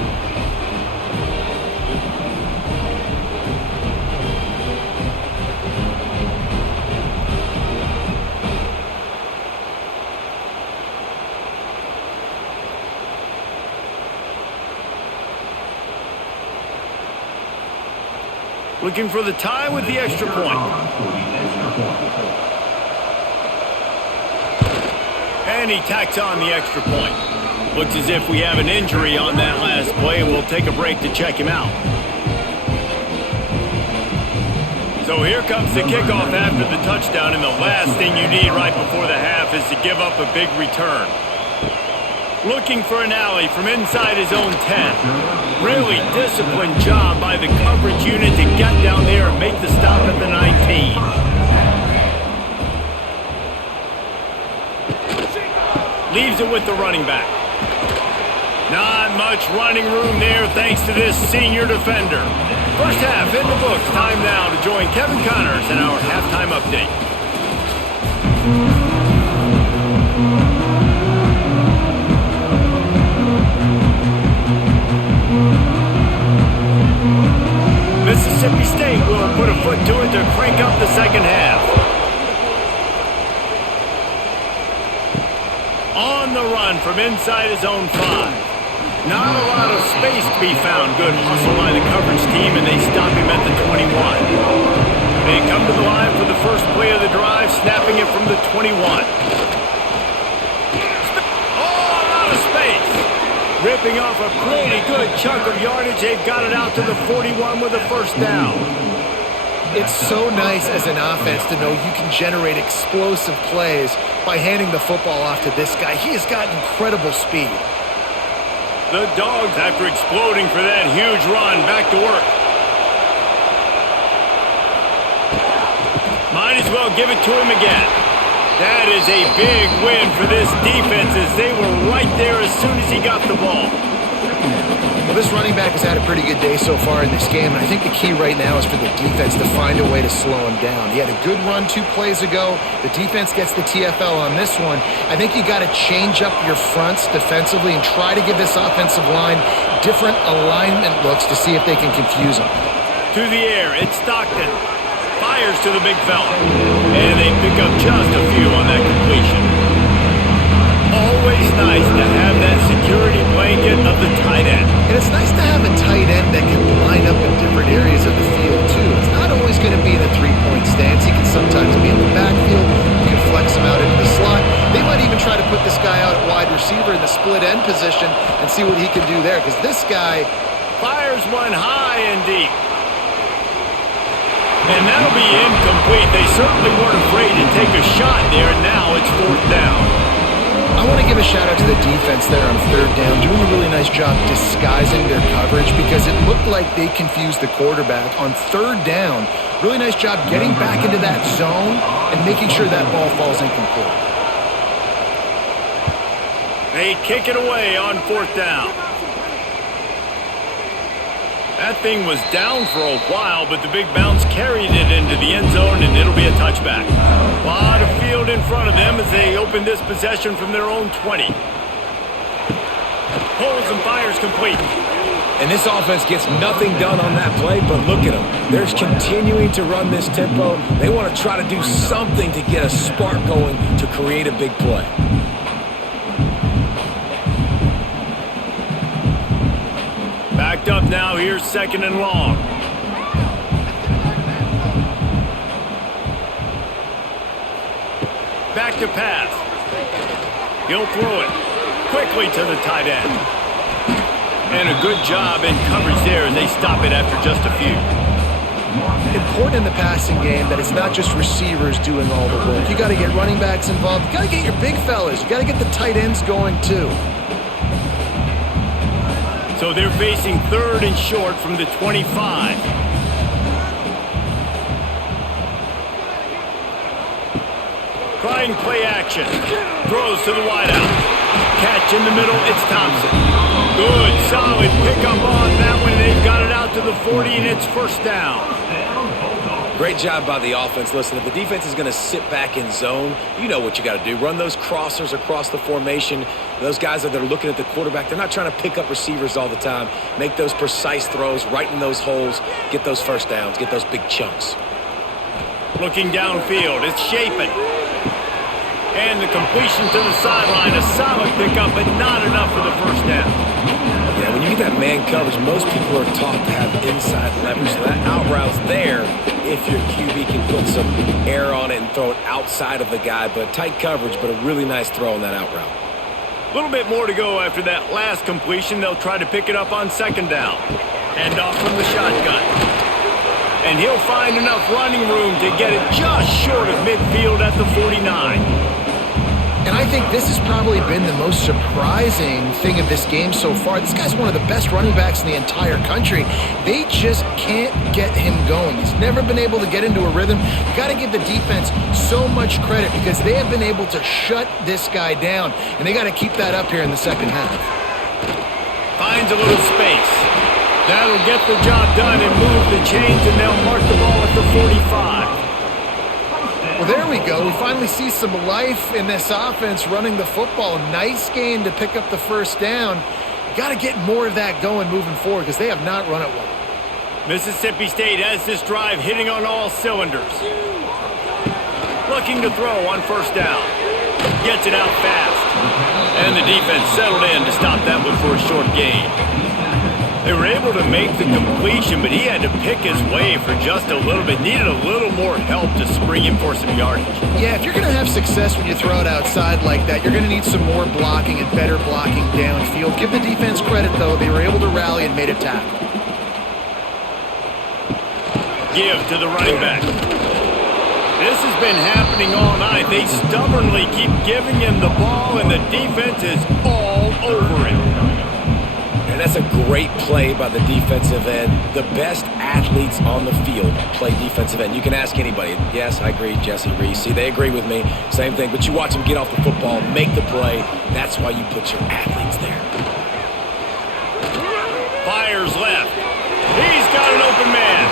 Looking for the tie with the extra point. And he tacks on the extra point. Looks as if we have an injury on that last play, and we'll take a break to check him out. So here comes the kickoff after the touchdown, and the last thing you need right before the half is to give up a big return. Looking for an alley from inside his own 10. Really disciplined job by the coverage unit to get down there and make the stop at the 19. Leaves it with the running back. Not much running room there thanks to this senior defender. First half in the books. Time now to join Kevin Connors in our halftime update. Mississippi State will put a foot to it to crank up the second half. On the run from inside his own 5. Not a lot of space to be found. Good hustle by the coverage team, and they stop him at the 21. They come to the line for the first play of the drive, snapping it from the 21. Oh, a lot of space. Ripping off a pretty good chunk of yardage. They've got it out to the 41 with a first down. It's so nice as an offense to know you can generate explosive plays by handing the football off to this guy. He has got incredible speed. The Dogs, after exploding for that huge run, back to work. Might as well give it to him again. That is a big win for this defense as they were right there as soon as he got the ball. Well, this running back has had a pretty good day so far in this game, and I think the key right now is for the defense to find a way to slow him down. He had a good run 2 plays ago. The defense gets the TFL on this one. I think you got to change up your fronts defensively and try to give this offensive line different alignment looks to see if they can confuse him. To the air, it's Stockton. Fires to the big fella. And they pick up just a few on that completion. It's nice to have that security blanket of the tight end. And it's nice to have a tight end that can line up in different areas of the field, too. It's not always going to be in a three-point stance. He can sometimes be in the backfield. You can flex him out into the slot. They might even try to put this guy out at wide receiver in the split end position and see what he can do there, because this guy fires one high and deep. And that'll be incomplete. They certainly weren't afraid to take a shot there, and now it's 4th down. I want to give a shout out to the defense there on 3rd down, doing a really nice job disguising their coverage because it looked like they confused the quarterback on 3rd down. Really nice job getting back into that zone and making sure that ball falls incomplete. They kick it away on 4th down. That thing was down for a while, but the big bounce carried it into the end zone, and it'll be a touchback. A lot of field in front of them as they open this possession from their own 20. Pulls and fires complete. And this offense gets nothing done on that play, but look at them. They're continuing to run this tempo. They want to try to do something to get a spark going to create a big play. Backed up now, here's 2nd and long. Back to pass. He'll throw it quickly to the tight end. And a good job in coverage there as they stop it after just a few. Important in the passing game that it's not just receivers doing all the work. You got to get running backs involved. You got to get your big fellas. You got to get the tight ends going too. So they're facing 3rd and short from the 25. Trying play action. Throws to the wideout. Catch in the middle, it's Thompson. Good, solid pickup on that one. They've got it out to the 40, and it's 1st down. Great job by the offense. Listen, if the defense is going to sit back in zone, you know what you got to do. Run those crossers across the formation. Those guys that are looking at the quarterback, they're not trying to pick up receivers all the time. Make those precise throws right in those holes. Get those 1st downs. Get those big chunks. Looking downfield, it's Shapen. And the completion to the sideline, a solid pickup, but not enough for the 1st down. Yeah, when you get that man coverage, most people are taught to have inside leverage. So that out route's there if your QB can put some air on it and throw it outside of the guy. But tight coverage, but a really nice throw on that out route. A little bit more to go after that last completion. They'll try to pick it up on 2nd down. Hand off from the shotgun. And he'll find enough running room to get it just short of midfield at the 49. And I think this has probably been the most surprising thing of this game so far. This guy's one of the best running backs in the entire country. They just can't get him going. He's never been able to get into a rhythm. You got to give the defense so much credit because they have been able to shut this guy down, and they got to keep that up here in the 2nd half. Finds a little space. That'll get the job done and move the chains, and they'll mark the ball at the 45. Well, there we go. We finally see some life in this offense running the football. Nice game to pick up the 1st down. Got to get more of that going moving forward because they have not run it well. Mississippi State has this drive hitting on all cylinders. Looking to throw on 1st down. Gets it out fast. And the defense settled in to stop that one for a short gain. They were able to make the completion, but he had to pick his way for just a little bit. Needed a little more help to spring him for some yardage. Yeah, if you're going to have success when you throw it outside like that, you're going to need some more blocking and better blocking downfield. Give the defense credit, though. They were able to rally and made a tackle. Give to the running back. This has been happening all night. They stubbornly keep giving him the ball, and the defense is all over him. And that's a great play by the defensive end. The best athletes on the field play defensive end. You can ask anybody. Yes, I agree, Jesse Reese. See, they agree with me. Same thing. But you watch them get off the football, make the play. That's why you put your athletes there. Fires left. He's got an open man.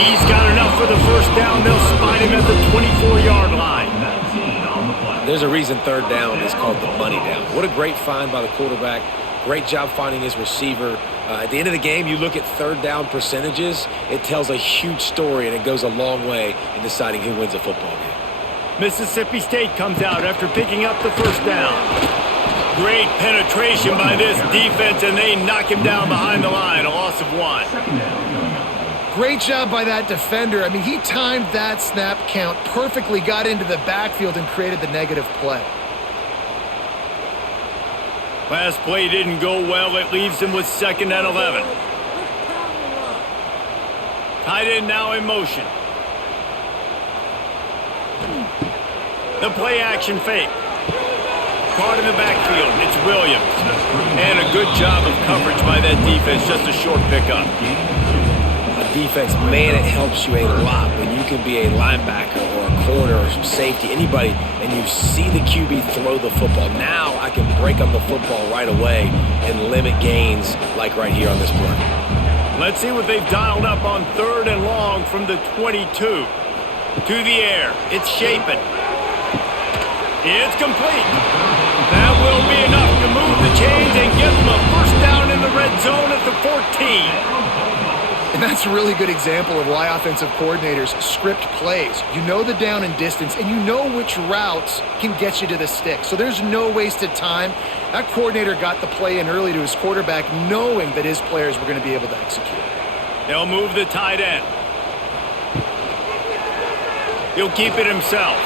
He's got enough for the 1st down. They'll spot him at the 24-yard line. There's a reason 3rd down is called the money down. What a great find by the quarterback. Great job finding his receiver. At the end of the game, you look at 3rd down percentages. It tells a huge story, and it goes a long way in deciding who wins a football game. Mississippi State comes out after picking up the 1st down. Great penetration by this defense, and they knock him down behind the line. A loss of 1. Second down coming up. Great job by that defender. I mean, he timed that snap count perfectly, got into the backfield, and created the negative play. Last play didn't go well. It leaves him with 2nd and 11. Tight end now in motion. The play action fake. Caught in the backfield. It's Williams. And a good job of coverage by that defense. Just a short pickup. A defense, man, it helps you a lot when you can be a linebacker or a corner or some safety, anybody, and you see the QB throw the football. Now I can break on the football right away and limit gains like right here on this play. Let's see what they've dialed up on 3rd and long from the 22. To the air. It's Shapen. It's complete. That will be enough to move the chains and get them a first down in the red zone at the 14. And that's a really good example of why offensive coordinators script plays. You know the down and distance, and you know which routes can get you to the stick. So there's no wasted time. That coordinator got the play in early to his quarterback, knowing that his players were going to be able to execute. They'll move the tight end. He'll keep it himself.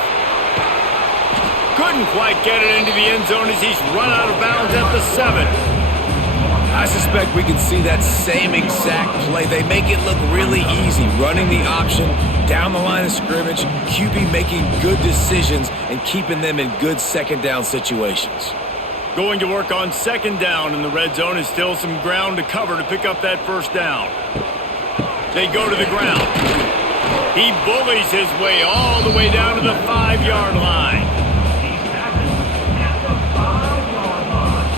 Couldn't quite get it into the end zone as he's run out of bounds at the 7. I suspect we can see that same exact play. They make it look really easy, running the option down the line of scrimmage, QB making good decisions and keeping them in good 2nd down situations. Going to work on 2nd down in the red zone is still some ground to cover to pick up that first down. They go to the ground. He bullies his way all the way down to the 5-yard line. He's tackled at the 5-yard line.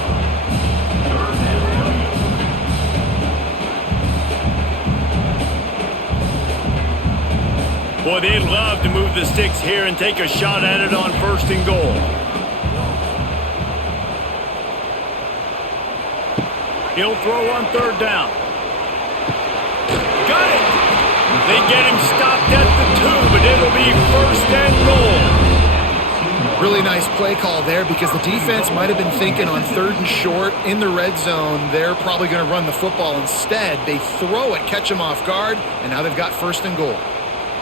Third down. Boy, they'd love to move the sticks here and take a shot at it on 1st and goal. He'll throw on 3rd down. Got it! They get him stopped at the 2, but it'll be 1st and goal. Really nice play call there because the defense might have been thinking on 3rd and short in the red zone. They're probably going to run the football instead. They throw it, catch him off guard, and now they've got 1st and goal.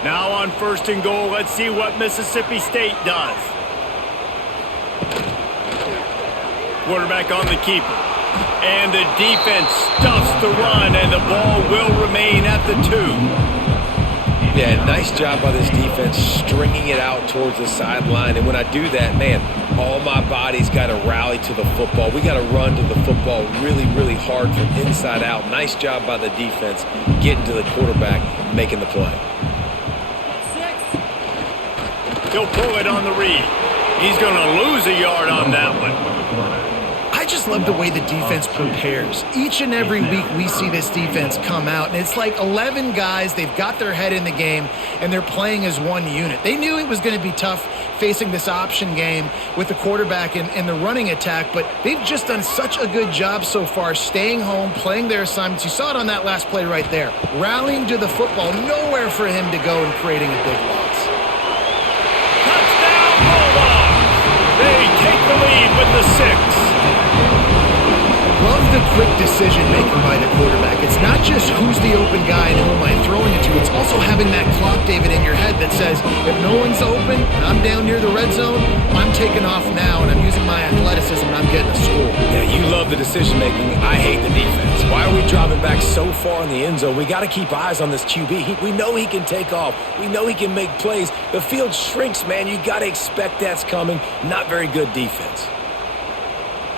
Now on 1st and goal, let's see what Mississippi State does. Quarterback on the keeper. And the defense stuffs the run, and the ball will remain at the 2. Yeah, nice job by this defense stringing it out towards the sideline. And when I do that, man, all my body's got to rally to the football. We got to run to the football really, really hard from inside out. Nice job by the defense getting to the quarterback, making the play. He'll pull it on the read. He's going to lose a yard on that one. I just love the way the defense prepares. Each and every week we see this defense come out, and it's like 11 guys, they've got their head in the game, and they're playing as one unit. They knew it was going to be tough facing this option game with the quarterback and the running attack, but they've just done such a good job so far staying home, playing their assignments. You saw it on that last play right there. Rallying to the football, nowhere for him to go and creating a big loss. Touchdown, Bulldogs! They take the lead with the 6. Love the quick decision-making by the quarterback. It's not just who's the open guy and who am I throwing it to. It's also having that clock, David, in your head that says, if no one's open and I'm down near the red zone, I'm taking off now and I'm using my athleticism and I'm getting a score. Yeah, you love the decision-making. I hate the defense. Why are we dropping back so far in the end zone? We got to keep eyes on this QB. We know he can take off. We know he can make plays. The field shrinks, man. You got to expect that's coming. Not very good defense.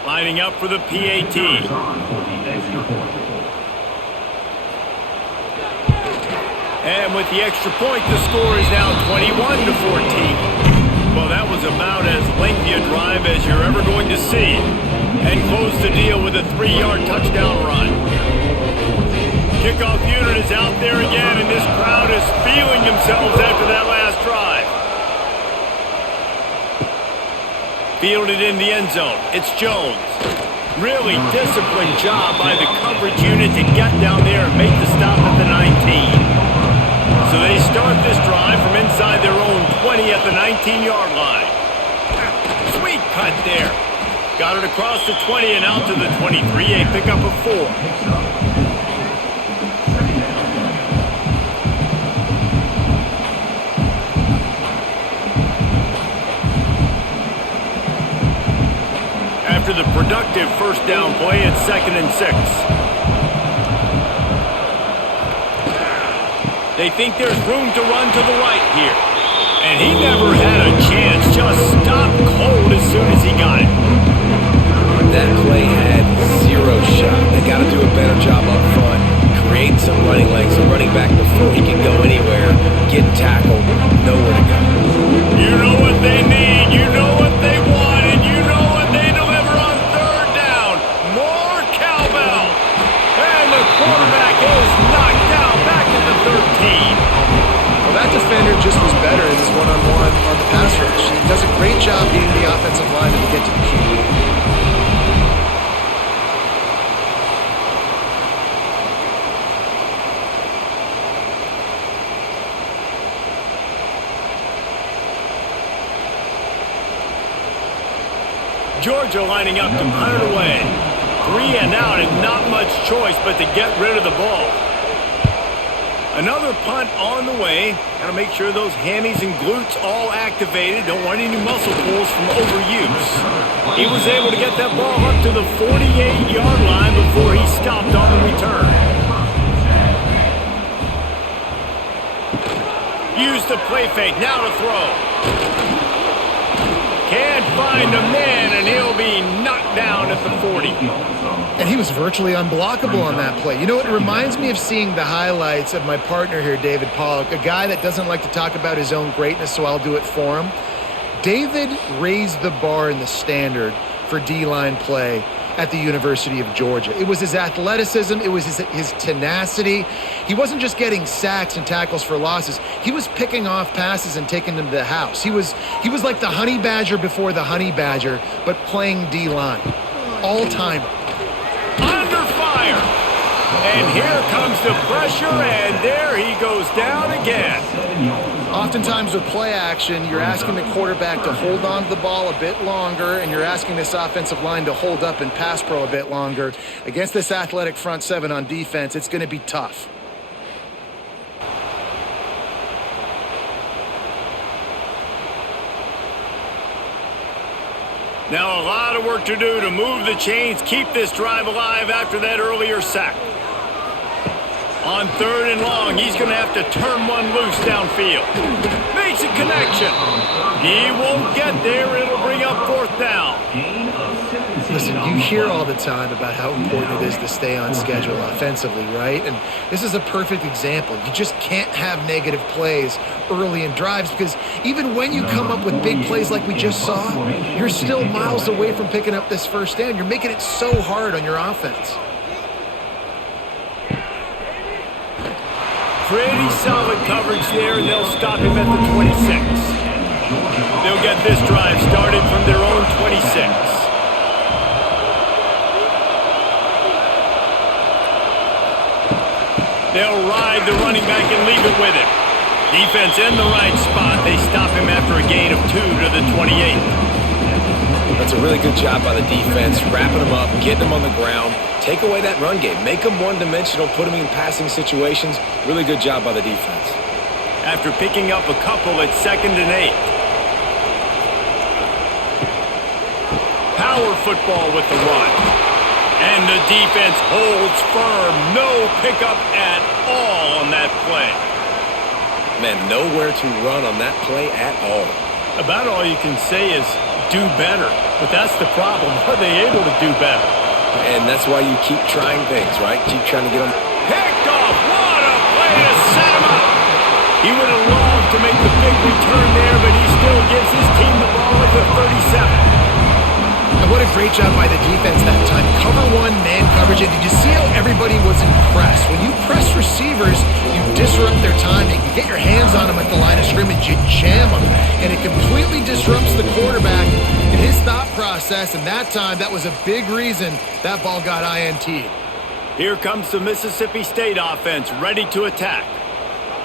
Lining up for the PAT. And with the extra point, the score is now 21-14. Well, that was about as lengthy a drive as you're ever going to see. And close the deal with a 3-yard touchdown run. Kickoff unit is out there again, and this crowd is feeling themselves after that last drive. Fielded in the end zone. It's Jones. Really disciplined job by the coverage unit to get down there and make the stop at the 19. So they start this drive from inside their own 20 at the 19-yard line. Sweet cut there. Got it across the 20 and out to the 23, a pickup of 4. Picks up. Second down. After the productive first down play, it's 2nd and 6. They think there's room to run to the right here. And he never had a chance, just stopped cold as soon as he got it. That play had 0 shot. They got to do a better job up front, creating some running lanes, some running back before he can go anywhere, getting tackled, nowhere to go. You know what they need, you know what they want, and you know what they deliver on 3rd down. More cowbell. And the quarterback is knocked down back at the 13. Well, that defender just was better in his one-on-one on the pass rush. He does a great job being the offensive lineman to get to the QB. Georgia lining up to punt it away. 3 and out and not much choice but to get rid of the ball. Another punt on the way. Got to make sure those hammies and glutes all activated. Don't want any muscle pulls from overuse. He was able to get that ball up to the 48-yard line before he stopped on the return. Use the play fake. Now to throw. Can't find a man, and he'll be knocked down at the 40. And he was virtually unblockable on that play. You know, it reminds me of seeing the highlights of my partner here, David Pollock, a guy that doesn't like to talk about his own greatness, so I'll do it for him. David raised the bar in the standard for D-line play at the University of Georgia. It was his athleticism. It was his tenacity. He wasn't just getting sacks and tackles for losses. He was picking off passes and taking them to the house. He was like the honey badger before the honey badger, but playing D-line. All-time. Under fire. And here comes the pressure, and there he goes down again. Oftentimes with play action, you're asking the quarterback to hold on to the ball a bit longer, and you're asking this offensive line to hold up in pass pro a bit longer. Against this athletic front seven on defense, it's going to be tough. Now a lot of work to do to move the chains, keep this drive alive after that earlier sack. On 3rd and long, he's going to have to turn one loose downfield. Makes a connection. He won't get there. It'll bring up 4th down. Listen, you hear all the time about how important it is to stay on schedule offensively, right? And this is a perfect example. You just can't have negative plays early in drives because even when you come up with big plays like we just saw, you're still miles away from picking up this 1st down. You're making it so hard on your offense. Pretty solid coverage there, and they'll stop him at the 26. They'll get this drive started from their own 26. They'll ride the running back and leave it with him. Defense in the right spot. They stop him after a gain of 2 to the 28. That's a really good job by the defense, wrapping them up, getting them on the ground. Take away that run game. Make them one-dimensional, put them in passing situations. Really good job by the defense. After picking up a couple, it's 2nd and 8. Power football with the run. And the defense holds firm. No pickup at all on that play. Man, nowhere to run on that play at all. About all you can say is do better. But that's the problem. Are they able to do better? And that's why you keep trying things, right? Keep trying to get them. Picked off. What a play to set him up. He would have loved to make the big return there, but he still gives his team the ball at the 37. And what a great job by the defense that time. Cover one, man coverage. And did you see how everybody was impressed? When you press receivers, you disrupt their timing. You get your hands on them at the line of scrimmage. You jam them. And it completely disrupts the quarterback in his thought process. And that time, that was a big reason that ball got INT'd. Here comes the Mississippi State offense ready to attack.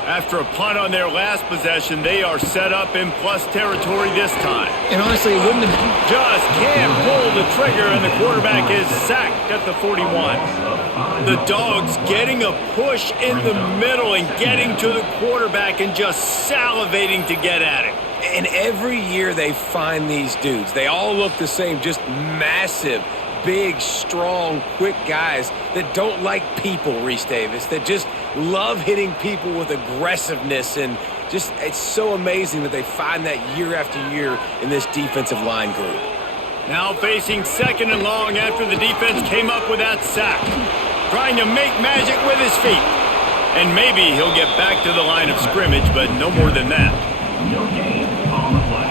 After a punt on their last possession, they are set up in plus territory this time. And honestly, it wouldn't have... Just can't pull the trigger, and the quarterback is sacked at the 41. The Dogs getting a push in the middle and getting to the quarterback and just salivating to get at him. And every year they find these dudes. They all look the same, just massive, big, strong, quick guys that don't like people, Reese Davis, that just love hitting people with aggressiveness. And just, it's so amazing that they find that year after year in this defensive line group. Now facing second and long after the defense came up with that sack. Trying to make magic with his feet. And maybe he'll get back to the line of scrimmage, but no more than that. No gain on the play.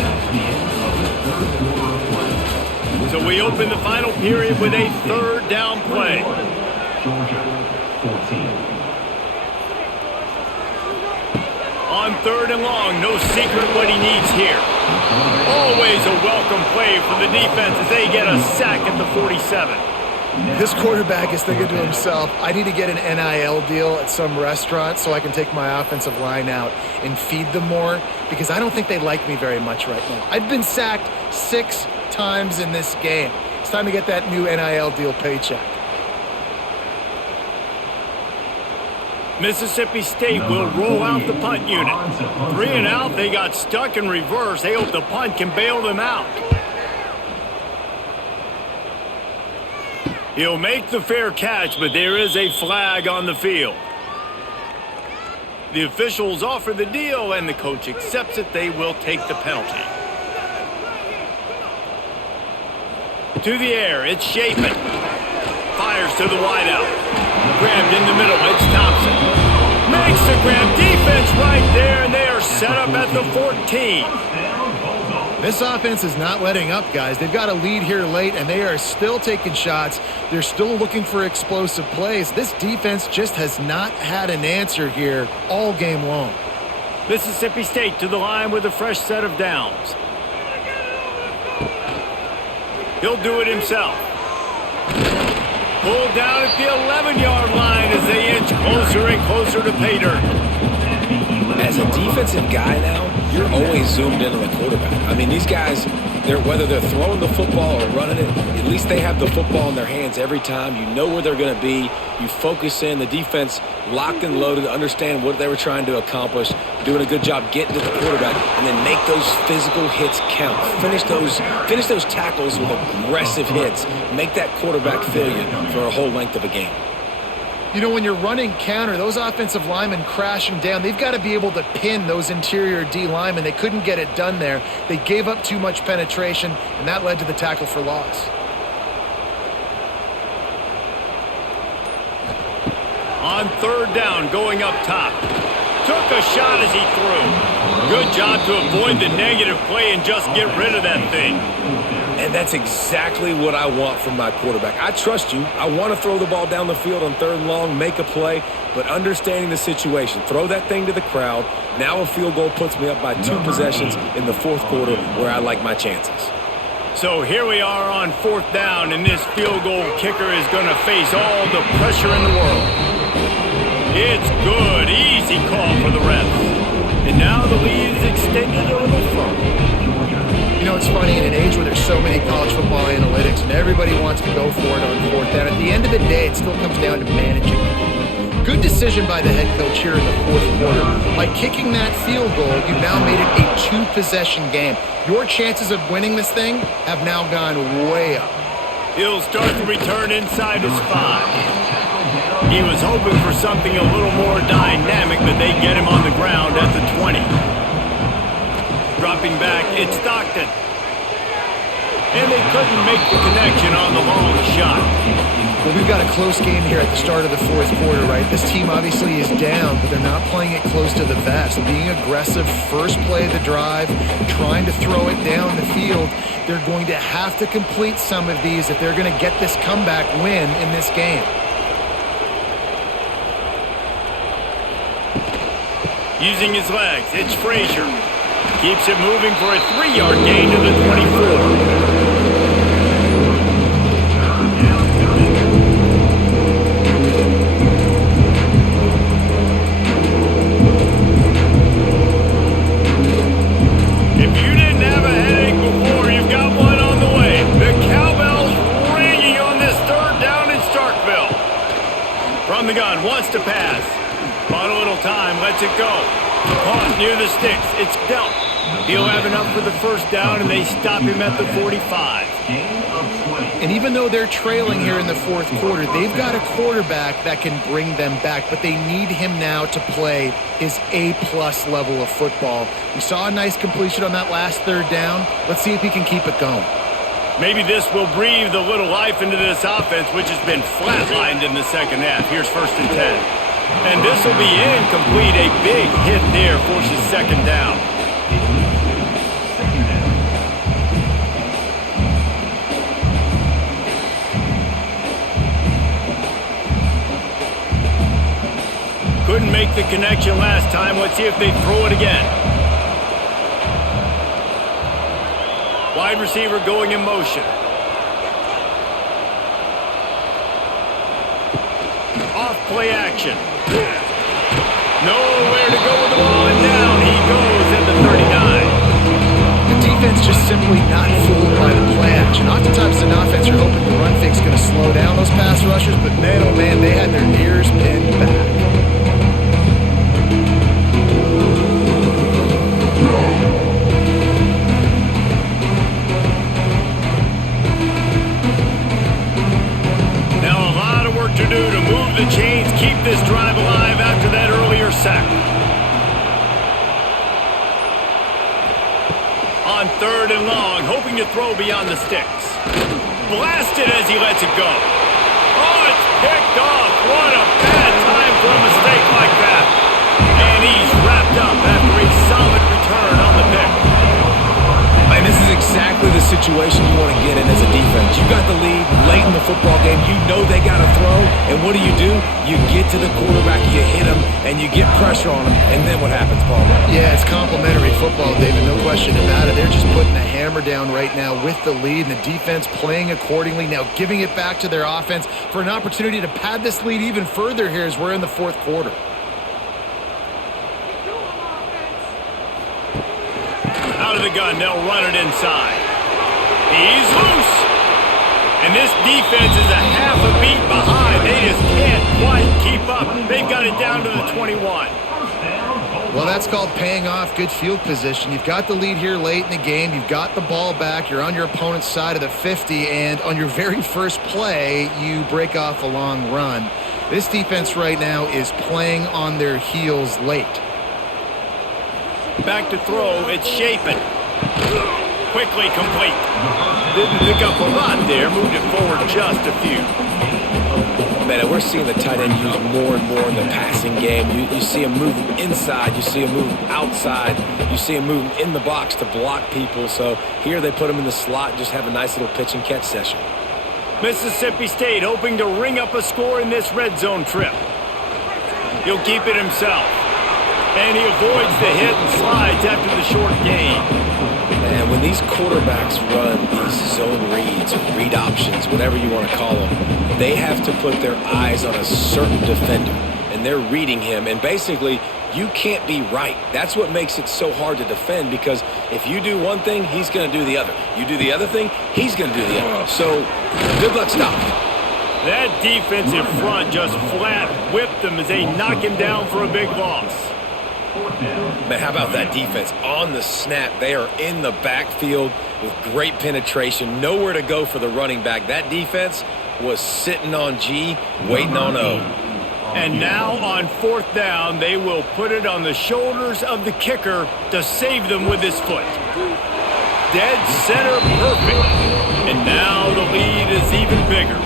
That's the end of the third quarter of play. So we open the final period with a third down play. Georgia, 14. On third and long, no secret what he needs here. Always a welcome play for the defense as they get a sack at the 47. This quarterback is thinking to himself, I need to get an NIL deal at some restaurant so I can take my offensive line out and feed them more, because I don't think they like me very much right now. I've been sacked 6 times in this game. It's time to get that new NIL deal paycheck. Mississippi State will roll out the punt unit. 3 and out, they got stuck in reverse. They hope the punt can bail them out. He'll make the fair catch, but there is a flag on the field. The officials offer the deal, and the coach accepts it. They will take the penalty. To the air, it's Shapen. Fires to the wideout. Grabbed in the middle, it's Thompson. Makes the grab, defense right there, and they are set up at the 14. This offense is not letting up, guys. They've got a lead here late, and they are still taking shots. They're still looking for explosive plays. This defense just has not had an answer here all game long. Mississippi State to the line with a fresh set of downs. He'll do it himself. Pulled down at the 11-yard line as they inch closer and closer to pay dirt. As a defensive guy now, you're always zoomed in on the quarterback. I mean, these guys, whether they're throwing the football or running it, at least they have the football in their hands every time. You know where they're going to be. You focus in. The defense locked and loaded to understand what they were trying to accomplish, doing a good job getting to the quarterback, and then make those physical hits count. Finish those tackles with aggressive hits. Make that quarterback feel you for a whole length of a game. You know, when you're running counter, those offensive linemen crashing down, they've got to be able to pin those interior D linemen. They couldn't get it done there. They gave up too much penetration, and that led to the tackle for loss. On third down, going up top. Took a shot as he threw. Good job to avoid the negative play and just get rid of that thing. And that's exactly what I want from my quarterback. I trust you. I want to throw the ball down the field on third and long, make a play, but understanding the situation. Throw that thing to the crowd. Now a field goal puts me up by 2 possessions in the fourth quarter where I like my chances. So here we are on fourth down, and this field goal kicker is going to face all the pressure in the world. It's good. Easy call for the refs. And now the lead is extended a little further. You know, it's funny, in an age where there's so many college football analytics and everybody wants to go for it on fourth down, at the end of the day, it still comes down to managing. Good decision by the head coach here in the fourth quarter. By kicking that field goal, you've now made it a 2-possession game. Your chances of winning this thing have now gone way up. He'll start the return inside his 5. He was hoping for something a little more dynamic, but they get him on the ground at the 20. Dropping back, it's Stockton. And they couldn't make the connection on the long shot. Well, we've got a close game here at the start of the fourth quarter, right? This team obviously is down, but they're not playing it close to the vest. Being aggressive, first play of the drive, trying to throw it down the field. They're going to have to complete some of these if they're going to get this comeback win in this game. Using his legs, it's Frazier. Keeps it moving for a 3-yard gain to the 24. pass. Bought a little time, lets it go. Caught near the sticks. It's dealt. He'll have enough for the first down, and they stop him at the 45. Gain of 20. And even though they're trailing here in the fourth quarter, they've got a quarterback that can bring them back, but they need him now to play his A-plus level of football. We saw a nice completion on that last third down. Let's see if he can keep it going. Maybe this will breathe a little life into this offense, which has been flatlined in the second half. Here's 1st and 10. And this will be incomplete. A big hit there forces 2nd down. Second down. Couldn't make the connection last time. Let's see if they throw it again. Wide receiver going in motion. Off play action. Nowhere to go with the ball, and down he goes at the 39. The defense just simply not fooled by the play action. Oftentimes, an offense, you're hoping the run fake's going to slow down those pass rushers, but man, oh man, they had their ears pinned back. Now a lot of work to do to move the chains, keep this drive alive after that earlier sack. On 3rd and long, hoping to throw beyond the sticks. Blasted as he lets it go. Oh, it's picked off. What a bad time for a mistake like that. And he's wrapped up after a solid return on the pick. And this is exactly the situation you want to get in as a defense. You got the lead late in the football game. You know they got to throw. And what do? You get to the quarterback, you hit him, and you get pressure on him. And then what happens, Paul? Yeah, it's complimentary football, David, no question about it. They're just putting the hammer down right now with the lead, and the defense playing accordingly, now giving it back to their offense for an opportunity to pad this lead even further here as we're in the fourth quarter. Out of the gun, they'll run it inside. He's loose. And this defense is a half a beat behind. They just can't quite keep up. They've got it down to the 21. Well, that's called paying off good field position. You've got the lead here late in the game. You've got the ball back. You're on your opponent's side of the 50, and on your very first play, you break off a long run. This defense right now is playing on their heels late. Back to throw, it's Shapen. Quickly complete. Didn't pick up a lot there, moved it forward just a few. Man, we're seeing the tight end used more and more in the passing game. You see him move inside, you see him move outside, you see him move in the box to block people. So here they put him in the slot and just have a nice little pitch and catch session. Mississippi State hoping to ring up a score in this red zone trip. He'll keep it himself. And he avoids the hit and slides after the short gain. And when these quarterbacks run these zone reads, read options, whatever you want to call them, they have to put their eyes on a certain defender. And they're reading him. And basically, you can't be right. That's what makes it so hard to defend, because if you do one thing, he's going to do the other. You do the other thing, he's going to do the other. So, good luck stopping. That defensive front just flat whipped them as they knock him down for a big loss. Man, how about that defense? On the snap, they are in the backfield with great penetration. Nowhere to go for the running back. That defense was sitting on G, waiting on O. And now on 4th down, they will put it on the shoulders of the kicker to save them with his foot. Dead center perfect. And now the lead is even bigger.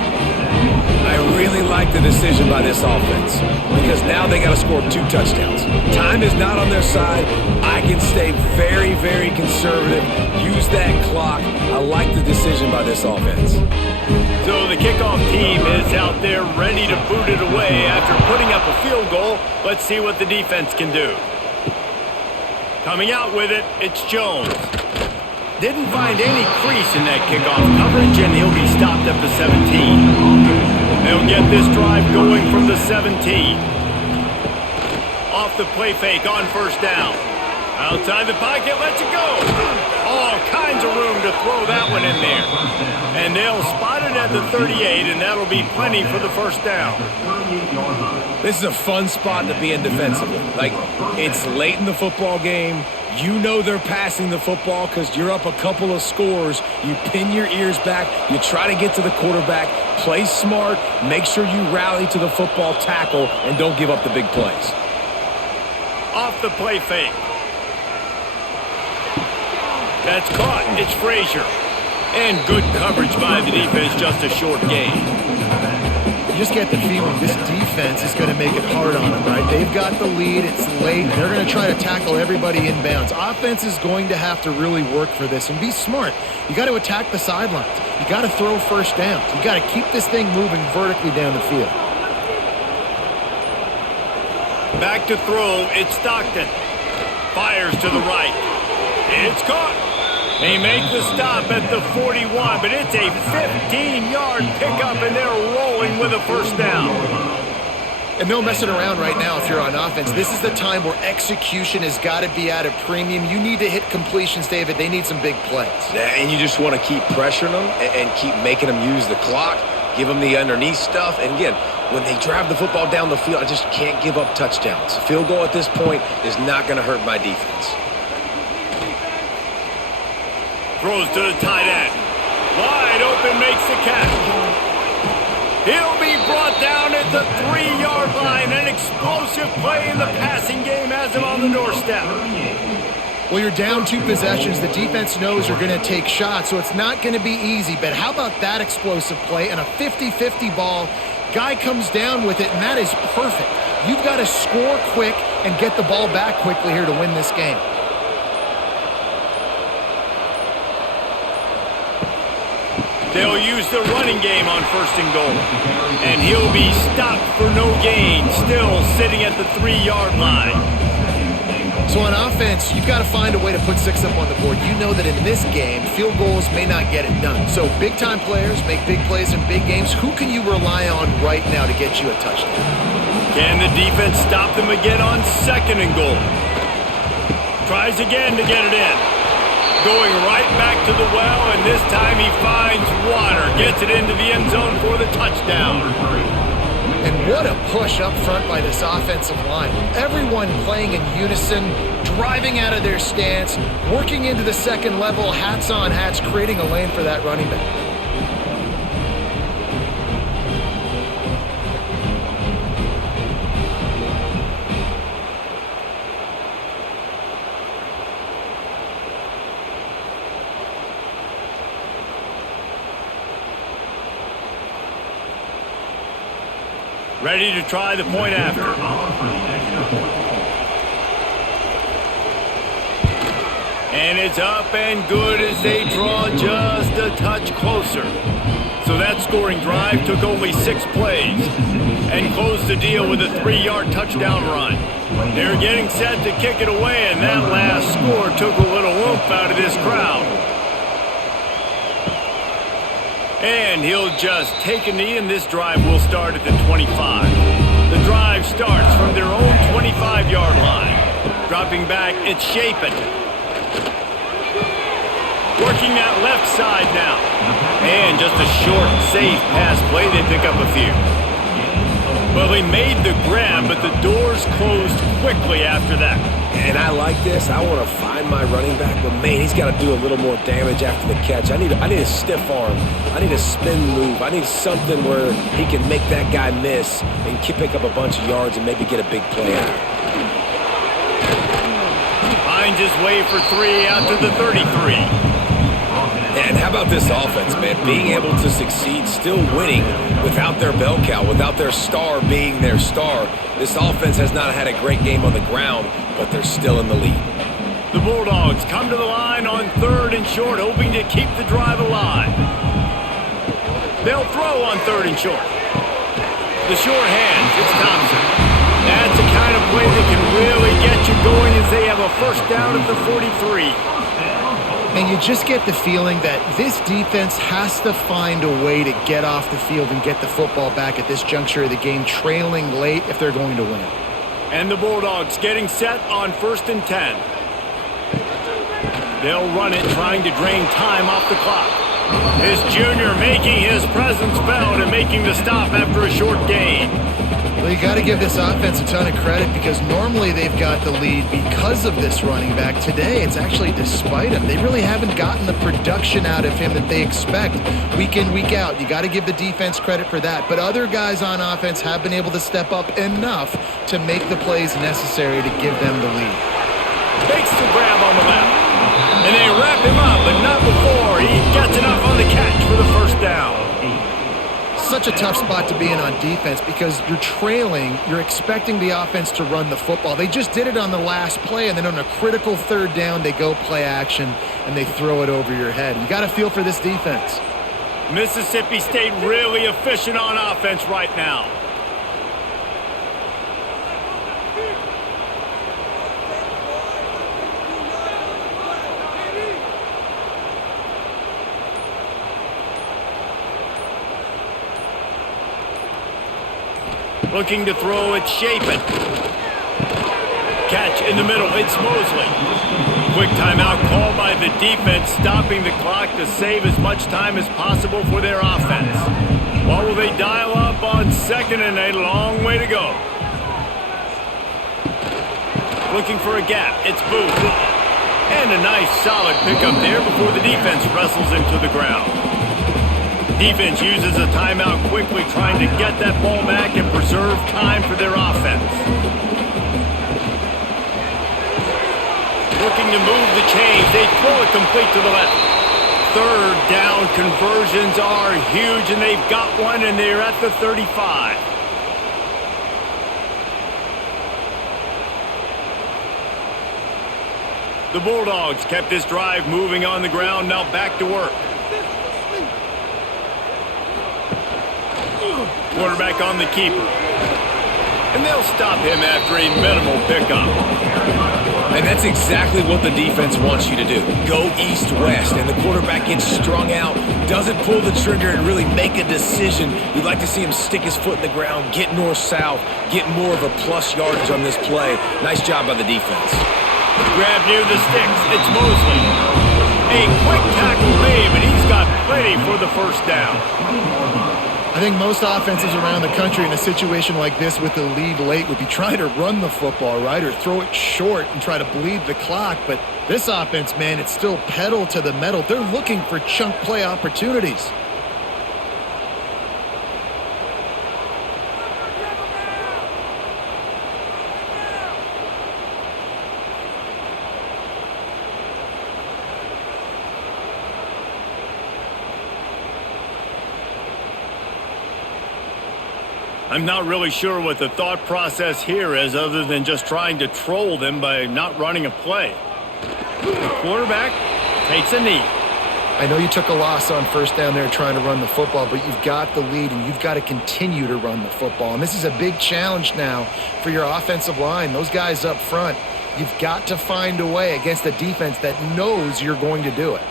I really like the decision by this offense, because now they got to score 2 touchdowns. Time is not on their side. I can stay very, very conservative, use that clock. I like the decision by this offense. So the kickoff team is out there ready to boot it away after putting up a field goal. Let's see what the defense can do. Coming out with it, it's Jones. Didn't find any crease in that kickoff coverage, and he'll be stopped at the 17. They'll get this drive going from the 17. Off the play fake on 1st down. Outside the pocket, lets it go. Oh, kinds of room to throw that one in there. And they'll spot it at the 38, and that'll be plenty for the first down. This is a fun spot to be in defensively. Like, it's late in the football game. You know they're passing the football because you're up a couple of scores. You pin your ears back. You try to get to the quarterback. Play smart. Make sure you rally to the football tackle and don't give up the big plays. Off the play fake. That's caught. It's Frazier. And good coverage by the defense, just a short gain. You just get the feeling this defense is going to make it hard on them, right? They've got the lead. It's late. They're going to try to tackle everybody inbounds. Offense is going to have to really work for this and be smart. You got to attack the sidelines. You got to throw first downs. You got to keep this thing moving vertically down the field. Back to throw. It's Stockton. Fires to the right. It's caught. They make the stop at the 41, but it's a 15-yard pickup, and they're rolling with a first down. And no messing around right now if you're on offense. This is the time where execution has got to be at a premium. You need to hit completions, David. They need some big plays. Yeah, and you just want to keep pressuring them and keep making them use the clock, give them the underneath stuff. And again, when they drive the football down the field, I just can't give up touchdowns. A field goal at this point is not going to hurt my defense. Throws to the tight end. Wide open, makes the catch. He'll be brought down at the 3-yard line. An explosive play in the passing game has him on the doorstep. Well, you're down 2 possessions. The defense knows you're going to take shots, so it's not going to be easy. But how about that explosive play and a 50-50 ball? Guy comes down with it, and that is perfect. You've got to score quick and get the ball back quickly here to win this game. They'll use the running game on first and goal. And he'll be stopped for no gain, still sitting at the 3-yard line. So on offense, you've got to find a way to put 6 up on the board. You know that in this game, field goals may not get it done. So big-time players make big plays in big games. Who can you rely on right now to get you a touchdown? Can the defense stop them again on second and goal? Tries again to get it in. Going right back to the well, and this time he finds water. Gets it into the end zone for the touchdown. And what a push up front by this offensive line. Everyone playing in unison, driving out of their stance, working into the second level, hats on hats, creating a lane for that running back. Ready to try the point after. And it's up and good as they draw just a touch closer. So that scoring drive took only 6 plays and closed the deal with a 3-yard touchdown run. They're getting set to kick it away, and that last score took a little oomph out of this crowd. And he'll just take a knee, and this drive will start at the 25. The drive starts from their own 25-yard line. Dropping back, it's Shapen. Working that left side now. And just a short, safe pass play. They pick up a few. Well, he made the grab, but the doors closed quickly after that. And I like this. I want to find my running back, but man, he's got to do a little more damage after the catch. I need a stiff arm. I need a spin move. I need something where he can make that guy miss and pick up a bunch of yards and maybe get a big play out. Finds his way for 3 out to the 33. And how about this offense, man? Being able to succeed, still winning without their bell cow, without their star being their star. This offense has not had a great game on the ground, but they're still in the lead. The Bulldogs come to the line on 3rd and short, hoping to keep the drive alive. They'll throw on 3rd and short. The short hands, it's Thompson. That's the kind of play that can really get you going as they have a first down at the 43. And you just get the feeling that this defense has to find a way to get off the field and get the football back at this juncture of the game, trailing late if they're going to win. And the Bulldogs getting set on 1st and 10. They'll run it, trying to drain time off the clock. This junior making his presence felt and making the stop after a short gain. Well, you got to give this offense a ton of credit because normally they've got the lead because of this running back. Today, it's actually despite him. They really haven't gotten the production out of him that they expect week in, week out. You got to give the defense credit for that. But other guys on offense have been able to step up enough to make the plays necessary to give them the lead. Makes the grab on the left. And they wrap him up, but not before he gets enough on the catch for the first down. Such a tough spot to be in on defense because you're trailing, you're expecting the offense to run the football. They just did it on the last play, and then on a critical third down, they go play action, and they throw it over your head. You got to feel for this defense. Mississippi State really efficient on offense right now. Looking to throw, it's Shapen. Catch in the middle, it's Mosley. Quick timeout called by the defense, stopping the clock to save as much time as possible for their offense. What will they dial up on second and a long way to go? Looking for a gap, it's Booth. And a nice solid pickup there before the defense wrestles him to the ground. Defense uses a timeout quickly, trying to get that ball back and preserve time for their offense. Looking to move the chains. They throw it complete to the left. Third down conversions are huge, and they've got one, and they're at the 35. The Bulldogs kept this drive moving on the ground, now back to work. Quarterback on the keeper. And they'll stop him after a minimal pickup. And that's exactly what the defense wants you to do. Go east-west, and the quarterback gets strung out, doesn't pull the trigger and really make a decision. You'd like to see him stick his foot in the ground, get north-south, get more of a plus yardage on this play. Nice job by the defense. Grab near the sticks. It's Mosley. A quick tackle made, but he's got plenty for the first down. I think most offenses around the country in a situation like this with the lead late would be trying to run the football, right, or throw it short and try to bleed the clock. But this offense, man, it's still pedal to the metal. They're looking for chunk play opportunities. I'm not really sure what the thought process here is other than just trying to troll them by not running a play. The quarterback takes a knee. I know you took a loss on first down there trying to run the football, but you've got the lead and you've got to continue to run the football. And this is a big challenge now for your offensive line. Those guys up front, you've got to find a way against a defense that knows you're going to do it.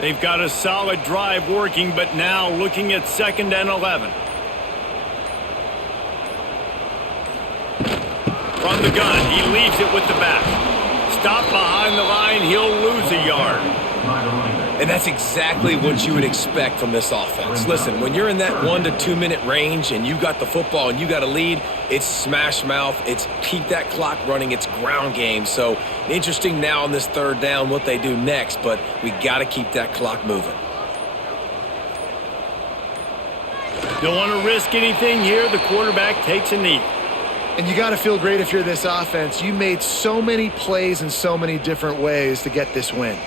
They've got a solid drive working, but now looking at 2nd and 11. From the gun, he leaves it with the back. Stop behind the line, he'll lose a yard. And that's exactly what you would expect from this offense. Listen, when you're in that 1 to 2 minute range and you got the football and you got a lead, it's smash mouth, it's keep that clock running, it's ground game. So interesting now on this third down what they do next, but we got to keep that clock moving. Don't want to risk anything here. The quarterback takes a knee. And you got to feel great if you're this offense. You made so many plays in so many different ways to get this win.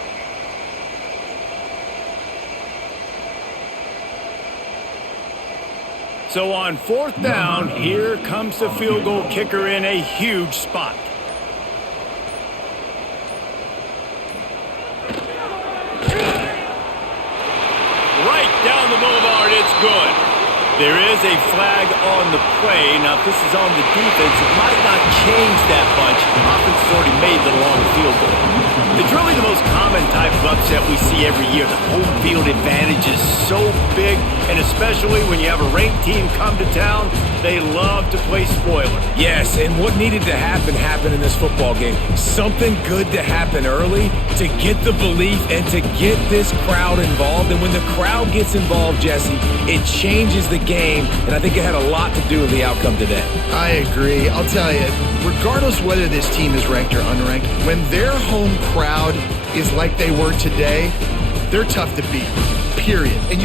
So on 4th down, here comes the field goal kicker in a huge spot. Right down the boulevard, it's good. There is a flag on the play. Now, if this is on the defense, it might not change that much. Offense has already made the long field goal. It's really the most common type of upset we see every year. The home field advantage is so big, and especially when you have a ranked team come to town, they love to play spoiler. Yes, and what needed to happen happened in this football game. Something good to happen early to get the belief and to get this crowd involved. And when the crowd gets involved, Jesse, it changes the game, and I think it had a lot to do with the outcome today. I agree. I'll tell you, regardless whether this team is ranked or unranked, when their home crowd is like they were today, they're tough to beat, period. And you